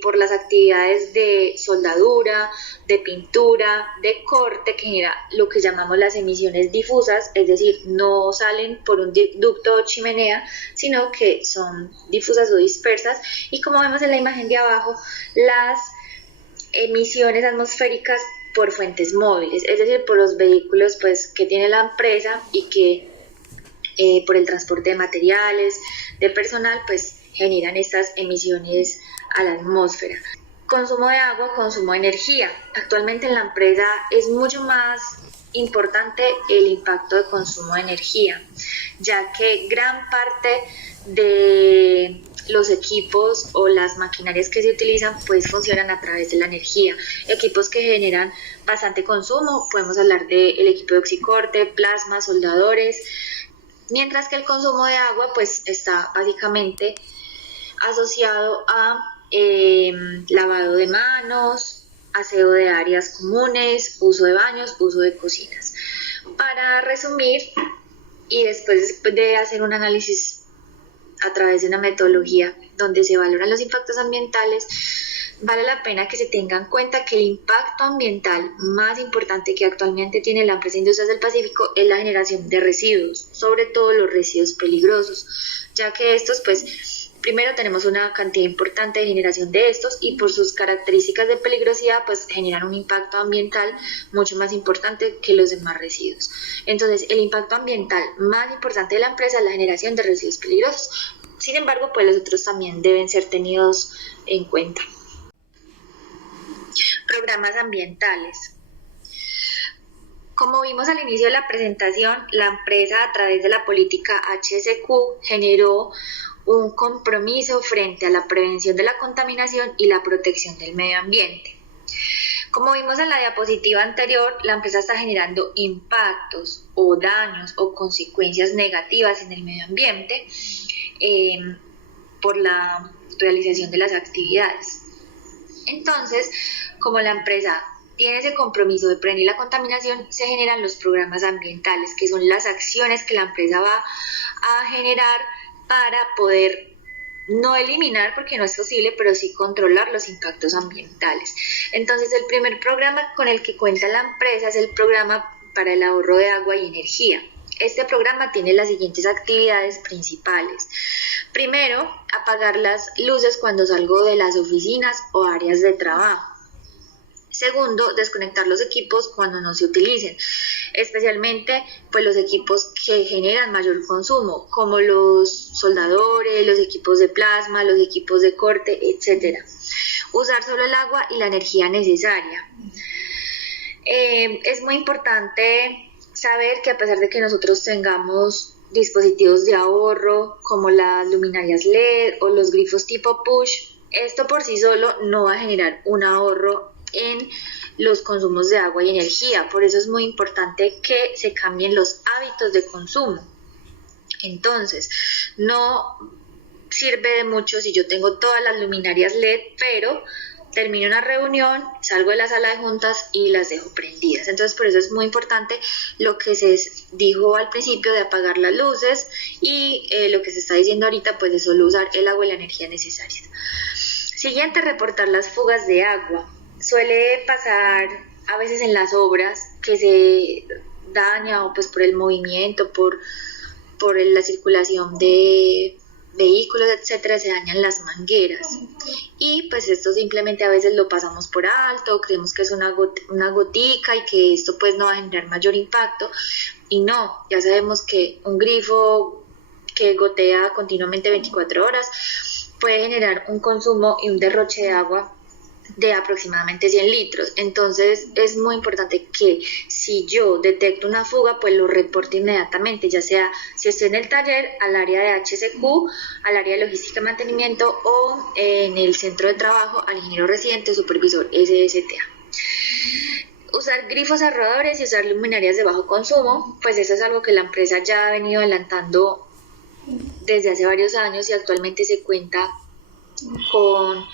por las actividades de soldadura, de pintura, de corte, que genera lo que llamamos las emisiones difusas, es decir, no salen por un ducto o chimenea, sino que son difusas o dispersas, y como vemos en la imagen de abajo, las emisiones atmosféricas por fuentes móviles, es decir, por los vehículos pues, que tiene la empresa y que por el transporte de materiales, de personal, pues generan estas emisiones a la atmósfera. Consumo de agua, consumo de energía. Actualmente en la empresa es mucho más importante el impacto de consumo de energía, ya que gran parte de los equipos o las maquinarias que se utilizan pues funcionan a través de la energía. Equipos que generan bastante consumo, podemos hablar del equipo de oxicorte, plasma, soldadores, mientras que el consumo de agua pues está básicamente asociado a lavado de manos, aseo de áreas comunes, uso de baños, uso de cocinas. Para resumir, y después de hacer un análisis a través de una metodología donde se valoran los impactos ambientales, vale la pena que se tenga en cuenta que el impacto ambiental más importante que actualmente tiene la empresa Industrias del Pacífico es la generación de residuos, sobre todo los residuos peligrosos, ya que estos pues primero tenemos una cantidad importante de generación de estos y por sus características de peligrosidad pues generan un impacto ambiental mucho más importante que los demás residuos. Entonces el impacto ambiental más importante de la empresa es la generación de residuos peligrosos. Sin embargo pues los otros también deben ser tenidos en cuenta. Programas ambientales. Como vimos al inicio de la presentación, la empresa a través de la política HSQ generó un compromiso frente a la prevención de la contaminación y la protección del medio ambiente. Como vimos en la diapositiva anterior, la empresa está generando impactos o daños o consecuencias negativas en el medio ambiente por la realización de las actividades. Entonces, como la empresa tiene ese compromiso de prevenir la contaminación, se generan los programas ambientales, que son las acciones que la empresa va a generar para poder no eliminar, porque no es posible, pero sí controlar los impactos ambientales. Entonces, el primer programa con el que cuenta la empresa es el programa para el ahorro de agua y energía. Este programa tiene las siguientes actividades principales. Primero, apagar las luces cuando salgo de las oficinas o áreas de trabajo. Segundo, desconectar los equipos cuando no se utilicen, especialmente pues los equipos que generan mayor consumo, como los soldadores, los equipos de plasma, los equipos de corte, etc. Usar solo el agua y la energía necesaria. Es muy importante saber que a pesar de que nosotros tengamos dispositivos de ahorro como las luminarias LED o los grifos tipo push, esto por sí solo no va a generar un ahorro en los consumos de agua y energía. Por eso es muy importante que se cambien los hábitos de consumo. Entonces, no sirve de mucho si yo tengo todas las luminarias LED, pero termino una reunión, salgo de la sala de juntas y las dejo prendidas. Entonces, por eso es muy importante lo que se dijo al principio de apagar las luces y lo que se está diciendo ahorita, pues de solo usar el agua y la energía necesarias. Siguiente, reportar las fugas de agua. Suele pasar a veces en las obras que se daña o pues por el movimiento, por la circulación de vehículos, etcétera, se dañan las mangueras y pues esto simplemente a veces lo pasamos por alto, creemos que es una gotica y que esto pues no va a generar mayor impacto, y no, ya sabemos que un grifo que gotea continuamente 24 horas puede generar un consumo y un derroche de agua de aproximadamente 100 litros. Entonces es muy importante que si yo detecto una fuga, pues lo reporte inmediatamente, ya sea si estoy en el taller, al área de HSQ, al área de logística y mantenimiento, o en el centro de trabajo, al ingeniero residente o supervisor SSTA. Usar grifos ahorradores y usar luminarias de bajo consumo, pues eso es algo que la empresa ya ha venido adelantando desde hace varios años y actualmente se cuenta con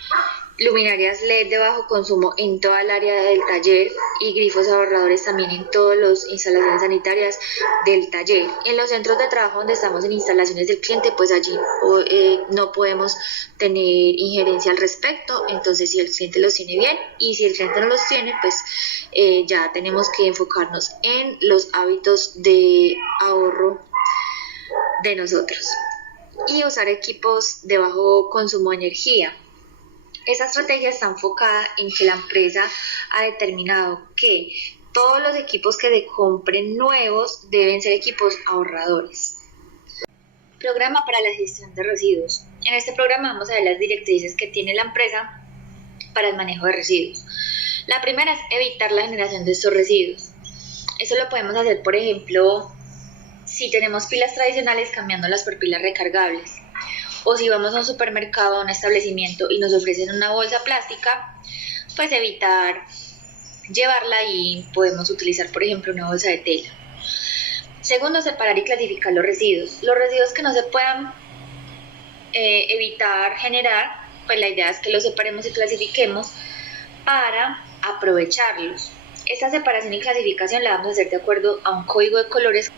luminarias LED de bajo consumo en toda el área del taller y grifos ahorradores también en todas las instalaciones sanitarias del taller. En los centros de trabajo donde estamos en instalaciones del cliente, pues allí no podemos tener injerencia al respecto. Entonces, si el cliente los tiene bien y si el cliente no los tiene, pues ya tenemos que enfocarnos en los hábitos de ahorro de nosotros y usar equipos de bajo consumo de energía. Esa estrategia está enfocada en que la empresa ha determinado que todos los equipos que se compren nuevos deben ser equipos ahorradores. Programa para la gestión de residuos. En este programa vamos a ver las directrices que tiene la empresa para el manejo de residuos. La primera es evitar la generación de estos residuos. Eso lo podemos hacer, por ejemplo, si tenemos pilas tradicionales, cambiándolas por pilas recargables. O si vamos a un supermercado, a un establecimiento y nos ofrecen una bolsa plástica, pues evitar llevarla y podemos utilizar, por ejemplo, una bolsa de tela. Segundo, separar y clasificar los residuos. Los residuos que no se puedan evitar generar, pues la idea es que los separemos y clasifiquemos para aprovecharlos. Esta separación y clasificación la vamos a hacer de acuerdo a un código de colores.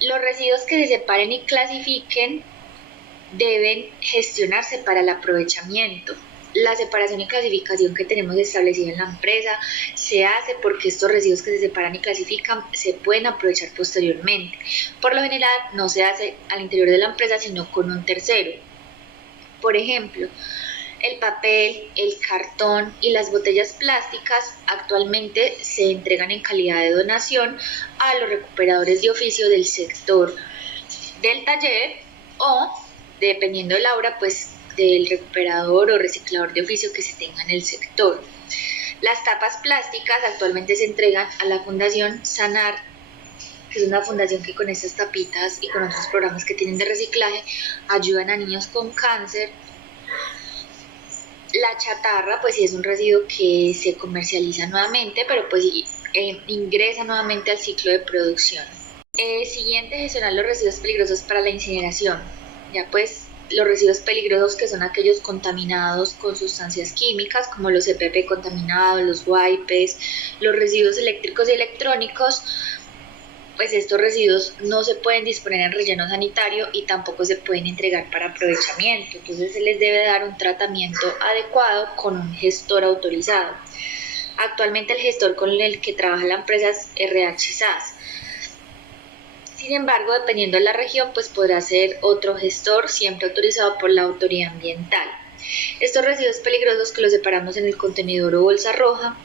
Los residuos que se separen y clasifiquen deben gestionarse para el aprovechamiento. La separación y clasificación que tenemos establecida en la empresa se hace porque estos residuos que se separan y clasifican se pueden aprovechar posteriormente. Por lo general no se hace al interior de la empresa, sino con un tercero. Por ejemplo, el papel, el cartón y las botellas plásticas actualmente se entregan en calidad de donación a los recuperadores de oficio del sector del taller o, dependiendo de la obra, pues del recuperador o reciclador de oficio que se tenga en el sector. Las tapas plásticas actualmente se entregan a la Fundación Sanar, que es una fundación que con estas tapitas y con otros programas que tienen de reciclaje ayudan a niños con cáncer. La chatarra, pues sí es un residuo que se comercializa nuevamente, pero pues ingresa nuevamente al ciclo de producción. Siguiente, gestionar los residuos peligrosos para la incineración. Ya pues los residuos peligrosos, que son aquellos contaminados con sustancias químicas como los EPP contaminados, los wipes, los residuos eléctricos y electrónicos, pues estos residuos no se pueden disponer en relleno sanitario y tampoco se pueden entregar para aprovechamiento. Entonces se les debe dar un tratamiento adecuado con un gestor autorizado. Actualmente el gestor con el que trabaja la empresa es RH-SAS. Sin embargo, dependiendo de la región, pues podrá ser otro gestor, siempre autorizado por la autoridad ambiental. Estos residuos peligrosos, que los separamos en el contenedor o bolsa roja,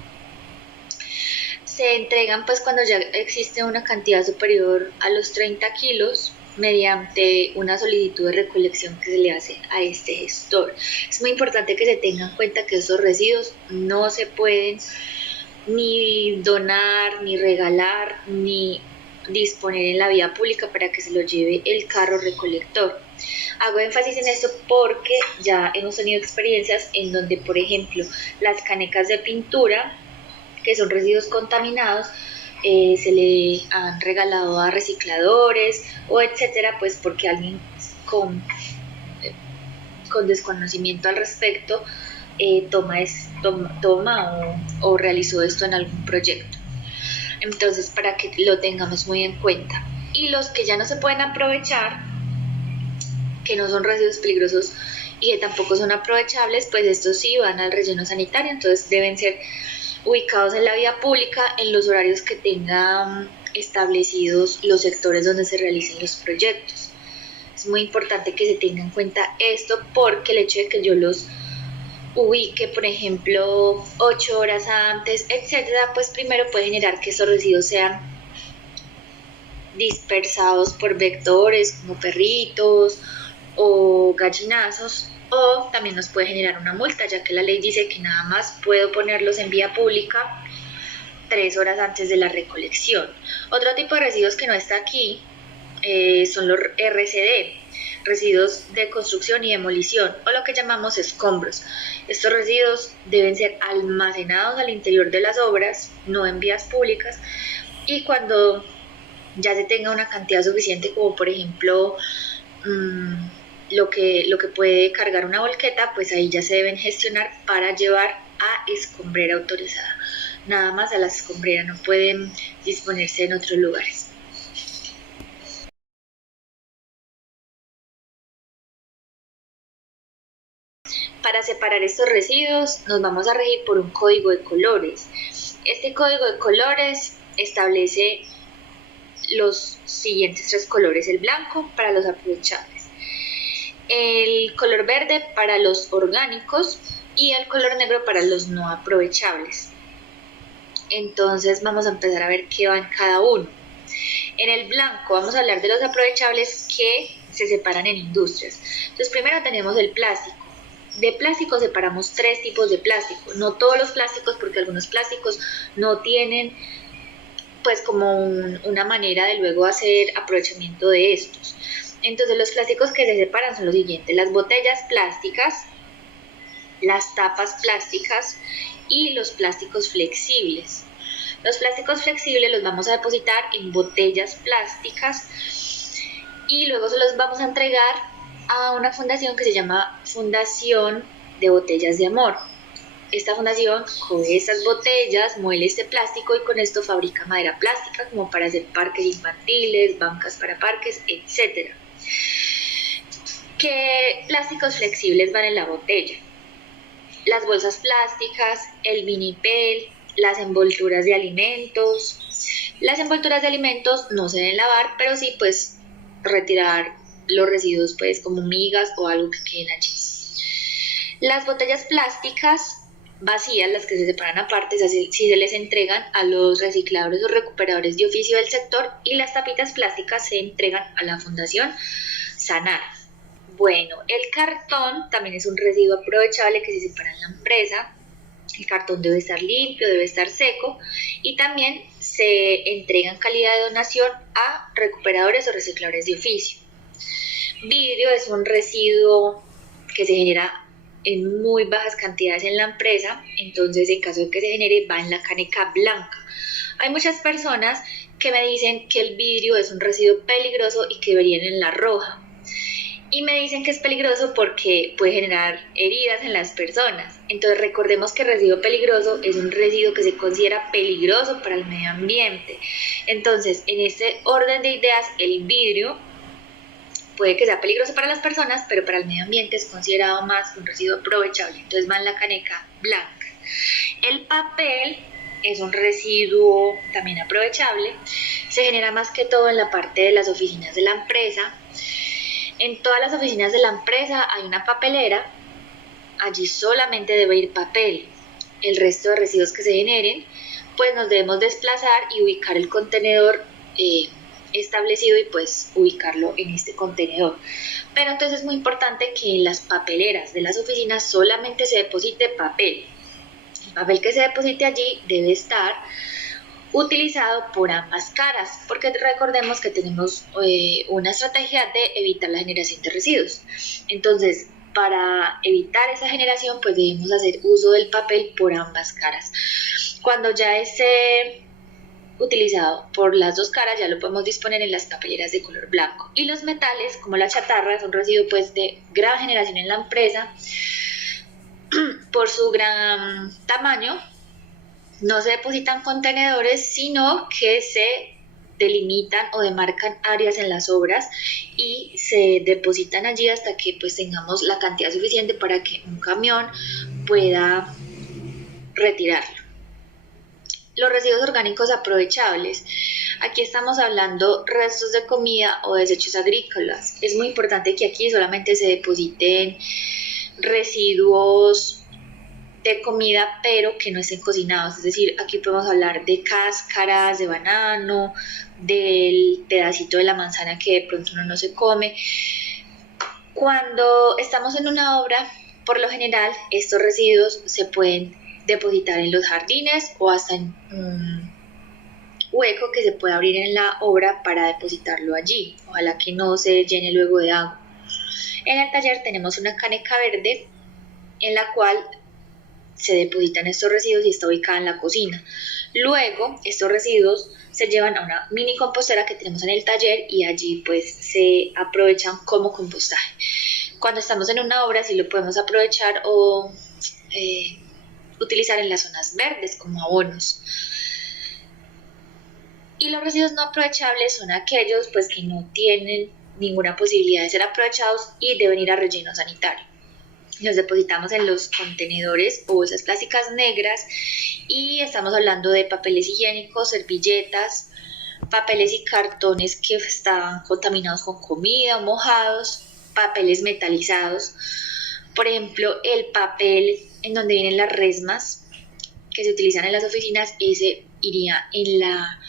se entregan pues cuando ya existe una cantidad superior a los 30 kilos mediante una solicitud de recolección que se le hace a este gestor. Es muy importante que se tenga en cuenta que estos residuos no se pueden ni donar, ni regalar, ni disponer en la vía pública para que se lo lleve el carro recolector. Hago énfasis en esto porque ya hemos tenido experiencias en donde, por ejemplo, las canecas de pintura, que son residuos contaminados, se le han regalado a recicladores o etcétera, pues porque alguien con desconocimiento al respecto toma o realizó esto en algún proyecto. Entonces, para que lo tengamos muy en cuenta. Y los que ya no se pueden aprovechar, que no son residuos peligrosos y que tampoco son aprovechables, pues estos sí van al relleno sanitario, entonces deben ser ubicados en la vía pública en los horarios que tengan establecidos los sectores donde se realicen los proyectos. Es muy importante que se tenga en cuenta esto, porque el hecho de que yo los ubique, por ejemplo, 8 horas antes, etcétera, pues primero puede generar que esos residuos sean dispersados por vectores como perritos o gallinazos, o también nos puede generar una multa, ya que la ley dice que nada más puedo ponerlos en vía pública 3 horas antes de la recolección. Otro tipo de residuos que no está aquí son los RCD, residuos de construcción y demolición, o lo que llamamos escombros. Estos residuos deben ser almacenados al interior de las obras, no en vías públicas, y cuando ya se tenga una cantidad suficiente, como por ejemplo lo que puede cargar una volqueta, pues ahí ya se deben gestionar para llevar a escombrera autorizada. Nada más a la escombrera, no pueden disponerse en otros lugares. Para separar estos residuos nos vamos a regir por un código de colores. Este código de colores establece los siguientes 3 colores: el blanco para los aprovechables, el color verde para los orgánicos y el color negro para los no aprovechables. Entonces vamos a empezar a ver qué va en cada uno. En el blanco vamos a hablar de los aprovechables que se separan en industrias. Entonces primero tenemos el plástico. De plástico separamos 3 tipos de plástico, no todos los plásticos, porque algunos plásticos no tienen pues como una manera de luego hacer aprovechamiento de estos. Entonces los plásticos que se separan son los siguientes: las botellas plásticas, las tapas plásticas y los plásticos flexibles. Los plásticos flexibles los vamos a depositar en botellas plásticas y luego se los vamos a entregar a una fundación que se llama Fundación de Botellas de Amor. Esta fundación coge estas botellas, muele este plástico y con esto fabrica madera plástica como para hacer parques infantiles, bancas para parques, etc. ¿Qué plásticos flexibles van en la botella? Las bolsas plásticas, el vinipel, las envolturas de alimentos. Las envolturas de alimentos no se deben lavar, pero sí pues retirar los residuos pues como migas o algo que queden allí. Las botellas plásticas vacías, las que se separan aparte, si se les entregan a los recicladores o recuperadores de oficio del sector, y las tapitas plásticas se entregan a la Fundación Sanar. Bueno, el cartón también es un residuo aprovechable que se separa en la empresa. El cartón debe estar limpio, debe estar seco y también se entrega en calidad de donación a recuperadores o recicladores de oficio. Vidrio es un residuo que se genera en muy bajas cantidades en la empresa, entonces en caso de que se genere va en la caneca blanca. Hay muchas personas que me dicen que el vidrio es un residuo peligroso y que debería ir en la roja. Y me dicen que es peligroso porque puede generar heridas en las personas. Entonces recordemos que el residuo peligroso es un residuo que se considera peligroso para el medio ambiente. Entonces, en este orden de ideas, el vidrio puede que sea peligroso para las personas, pero para el medio ambiente es considerado más un residuo aprovechable. Entonces va en la caneca blanca. El papel es un residuo también aprovechable. Se genera más que todo en la parte de las oficinas de la empresa. En todas las oficinas de la empresa hay una papelera, allí solamente debe ir papel. El resto de residuos que se generen, pues nos debemos desplazar y ubicar el contenedor establecido y pues ubicarlo en este contenedor. Pero entonces es muy importante que en las papeleras de las oficinas solamente se deposite papel. El papel que se deposite allí debe estar utilizado por ambas caras, porque recordemos que tenemos una estrategia de evitar la generación de residuos. Entonces, para evitar esa generación, pues debemos hacer uso del papel por ambas caras. Cuando ya esté utilizado por las dos caras, ya lo podemos disponer en las papeleras de color blanco. Y los metales, como la chatarra, es un residuo pues de gran generación en la empresa. Por su gran tamaño, no se depositan contenedores, sino que se delimitan o demarcan áreas en las obras y se depositan allí hasta que pues tengamos la cantidad suficiente para que un camión pueda retirarlo. Los residuos orgánicos aprovechables. Aquí estamos hablando restos de comida o desechos agrícolas. Es muy importante que aquí solamente se depositen residuos de comida, pero que no estén cocinados. Es decir, aquí podemos hablar de cáscaras de banano, del pedacito de la manzana que de pronto uno no se come. Cuando estamos en una obra, por lo general, estos residuos se pueden depositar en los jardines o hasta en un hueco que se puede abrir en la obra para depositarlo allí. Ojalá que no se llene luego de agua. En el taller tenemos una caneca verde en la cual se depositan estos residuos y está ubicada en la cocina. Luego, estos residuos se llevan a una mini compostera que tenemos en el taller y allí pues se aprovechan como compostaje. Cuando estamos en una obra sí lo podemos aprovechar o utilizar en las zonas verdes como abonos. Y los residuos no aprovechables son aquellos pues que no tienen ninguna posibilidad de ser aprovechados y deben ir a relleno sanitario. Los depositamos en los contenedores o bolsas plásticas negras y estamos hablando de papeles higiénicos, servilletas, papeles y cartones que están contaminados con comida o mojados, papeles metalizados, por ejemplo el papel en donde vienen las resmas que se utilizan en las oficinas, ese iría en la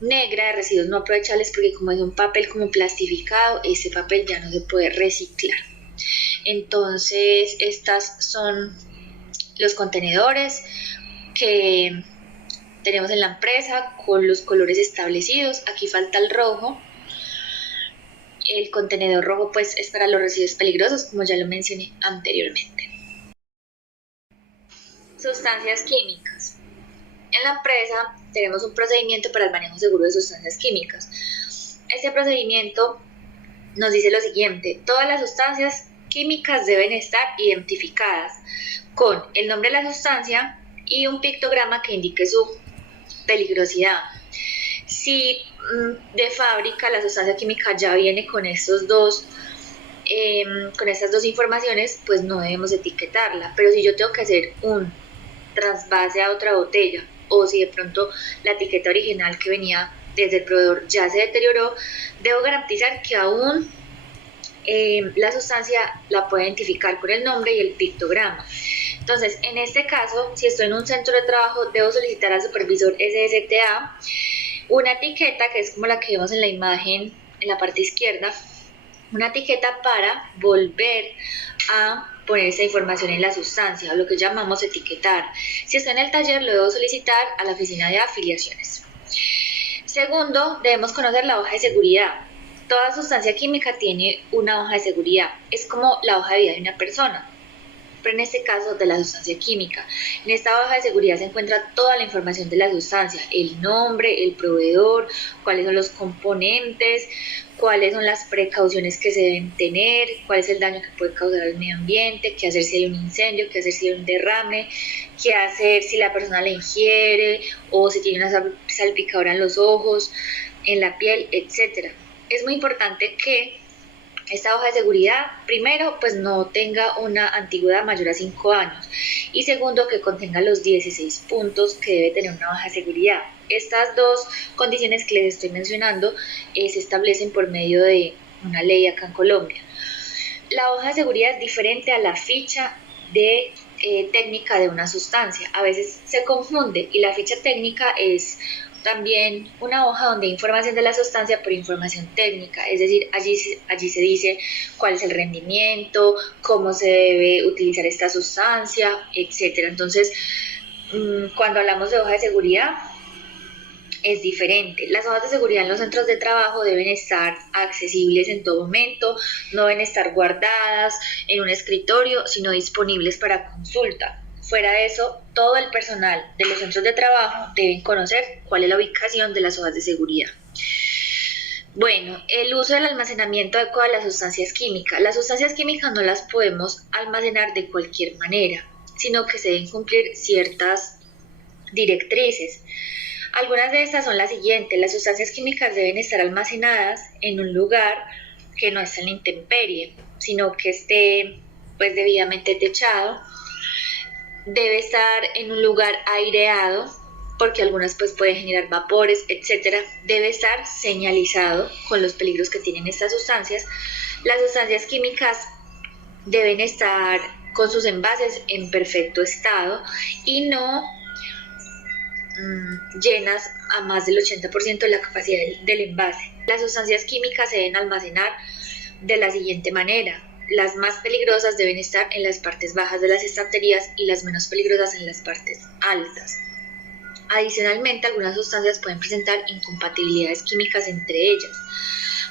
negra de residuos no aprovechables porque como es un papel como plastificado, ese papel ya no se puede reciclar. Entonces, estas son los contenedores que tenemos en la empresa con los colores establecidos. Aquí falta el rojo. El contenedor rojo pues es para los residuos peligrosos, como ya lo mencioné anteriormente. Sustancias químicas. En la empresa tenemos un procedimiento para el manejo seguro de sustancias químicas. Este procedimiento nos dice lo siguiente: todas las sustancias químicas deben estar identificadas con el nombre de la sustancia y un pictograma que indique su peligrosidad. Si de fábrica la sustancia química ya viene con estas dos informaciones, pues no debemos etiquetarla. Pero si yo tengo que hacer un trasvase a otra botella o si de pronto la etiqueta original que venía desde el proveedor ya se deterioró, debo garantizar que aún la sustancia la puede identificar con el nombre y el pictograma. Entonces, en este caso, si estoy en un centro de trabajo, debo solicitar al supervisor SSTA una etiqueta que es como la que vemos en la imagen en la parte izquierda, una etiqueta para volver a poner esa información en la sustancia, o lo que llamamos etiquetar. Si está en el taller, lo debo solicitar a la oficina de afiliaciones. Segundo, debemos conocer la hoja de seguridad. Toda sustancia química tiene una hoja de seguridad, es como la hoja de vida de una persona, pero en este caso de la sustancia química. En esta hoja de seguridad se encuentra toda la información de la sustancia, el nombre, el proveedor, cuáles son los componentes, cuáles son las precauciones que se deben tener, cuál es el daño que puede causar al medio ambiente, qué hacer si hay un incendio, qué hacer si hay un derrame, qué hacer si la persona la ingiere o si tiene una salpicadura en los ojos, en la piel, etc. Es muy importante que esta hoja de seguridad, primero, pues no tenga una antigüedad mayor a 5 años y segundo, que contenga los 16 puntos que debe tener una hoja de seguridad. Estas dos condiciones que les estoy mencionando se establecen por medio de una ley acá en Colombia. La hoja de seguridad es diferente a la ficha de técnica de una sustancia. A veces se confunde y la ficha técnica es también una hoja donde hay información de la sustancia, pero información técnica, es decir, allí se dice cuál es el rendimiento, cómo se debe utilizar esta sustancia, etc. Entonces, cuando hablamos de hoja de seguridad, es diferente. Las hojas de seguridad en los centros de trabajo deben estar accesibles en todo momento, no deben estar guardadas en un escritorio, sino disponibles para consulta. Fuera de eso, todo el personal de los centros de trabajo deben conocer cuál es la ubicación de las hojas de seguridad. Bueno, el uso del almacenamiento adecuado de las sustancias químicas. Las sustancias químicas no las podemos almacenar de cualquier manera, sino que se deben cumplir ciertas directrices. Algunas de estas son las siguientes. Las sustancias químicas deben estar almacenadas en un lugar que no esté en la intemperie, sino que esté pues debidamente techado. Debe estar en un lugar aireado, porque algunas pues pueden generar vapores, etc. Debe estar señalizado con los peligros que tienen estas sustancias. Las sustancias químicas deben estar con sus envases en perfecto estado y no llenas a más del 80% de la capacidad del envase. Las sustancias químicas se deben almacenar de la siguiente manera. Las más peligrosas deben estar en las partes bajas de las estanterías y las menos peligrosas en las partes altas. Adicionalmente, algunas sustancias pueden presentar incompatibilidades químicas entre ellas.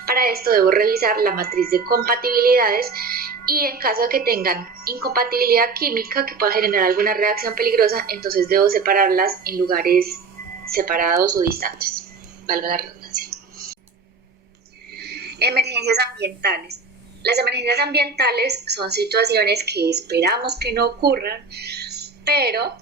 Para esto debo revisar la matriz de compatibilidades y en caso de que tengan incompatibilidad química que pueda generar alguna reacción peligrosa, entonces debo separarlas en lugares separados o distantes. Valga la redundancia. Emergencias ambientales. Las emergencias ambientales son situaciones que esperamos que no ocurran, pero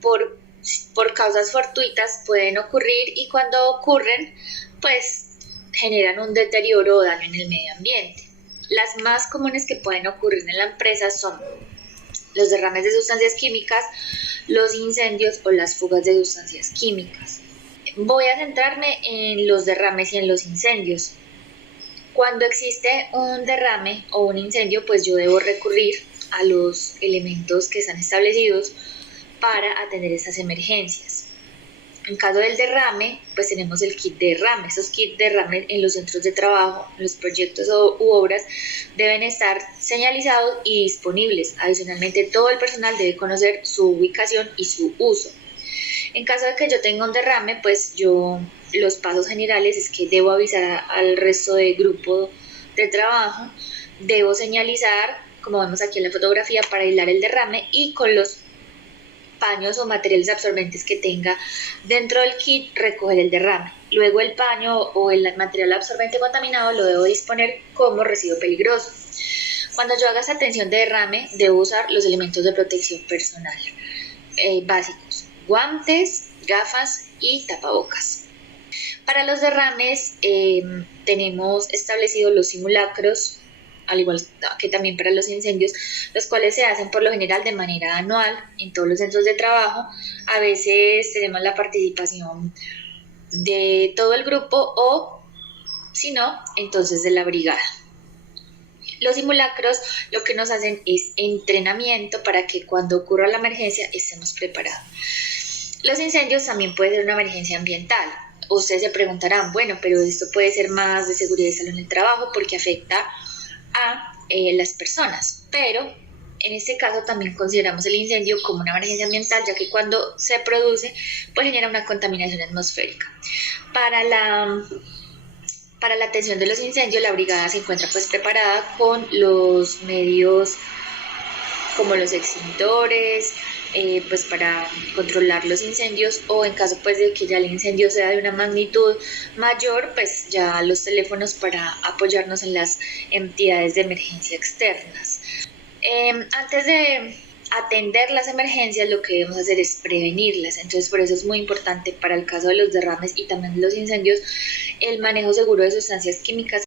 por causas fortuitas pueden ocurrir y cuando ocurren, pues generan un deterioro o daño en el medio ambiente. Las más comunes que pueden ocurrir en la empresa son los derrames de sustancias químicas, los incendios o las fugas de sustancias químicas. Voy a centrarme en los derrames y en los incendios. Cuando existe un derrame o un incendio, pues yo debo recurrir a los elementos que están establecidos para atender esas emergencias. En caso del derrame, pues tenemos el kit de derrame. Esos kits de derrame en los centros de trabajo, en los proyectos u obras, deben estar señalizados y disponibles. Adicionalmente, todo el personal debe conocer su ubicación y su uso. En caso de que yo tenga un derrame, pues los pasos generales es que debo avisar al resto del grupo de trabajo, debo señalizar, como vemos aquí en la fotografía, para aislar el derrame y con los paños o materiales absorbentes que tenga dentro del kit recoger el derrame. Luego el paño o el material absorbente contaminado lo debo disponer como residuo peligroso. Cuando yo haga esta atención de derrame, debo usar los elementos de protección personal básicos: guantes, gafas y tapabocas. Para los derrames tenemos establecidos los simulacros, al igual que también para los incendios, los cuales se hacen por lo general de manera anual en todos los centros de trabajo. A veces tenemos la participación de todo el grupo o, si no, entonces de la brigada. Los simulacros lo que nos hacen es entrenamiento para que cuando ocurra la emergencia estemos preparados. Los incendios también pueden ser una emergencia ambiental. ustedes se preguntarán, bueno, pero esto puede ser más de seguridad y salud en el trabajo porque afecta a las personas, pero en este caso también consideramos el incendio como una emergencia ambiental, ya que cuando se produce pues genera una contaminación atmosférica. Para la atención de los incendios, la brigada se encuentra pues preparada con los medios como los extintores, pues para controlar los incendios, o en caso pues de que ya el incendio sea de una magnitud mayor, pues ya los teléfonos para apoyarnos en las entidades de emergencia externas. Antes de atender las emergencias, lo que debemos hacer es prevenirlas. Entonces, por eso es muy importante para el caso de los derrames y también de los incendios el manejo seguro de sustancias químicas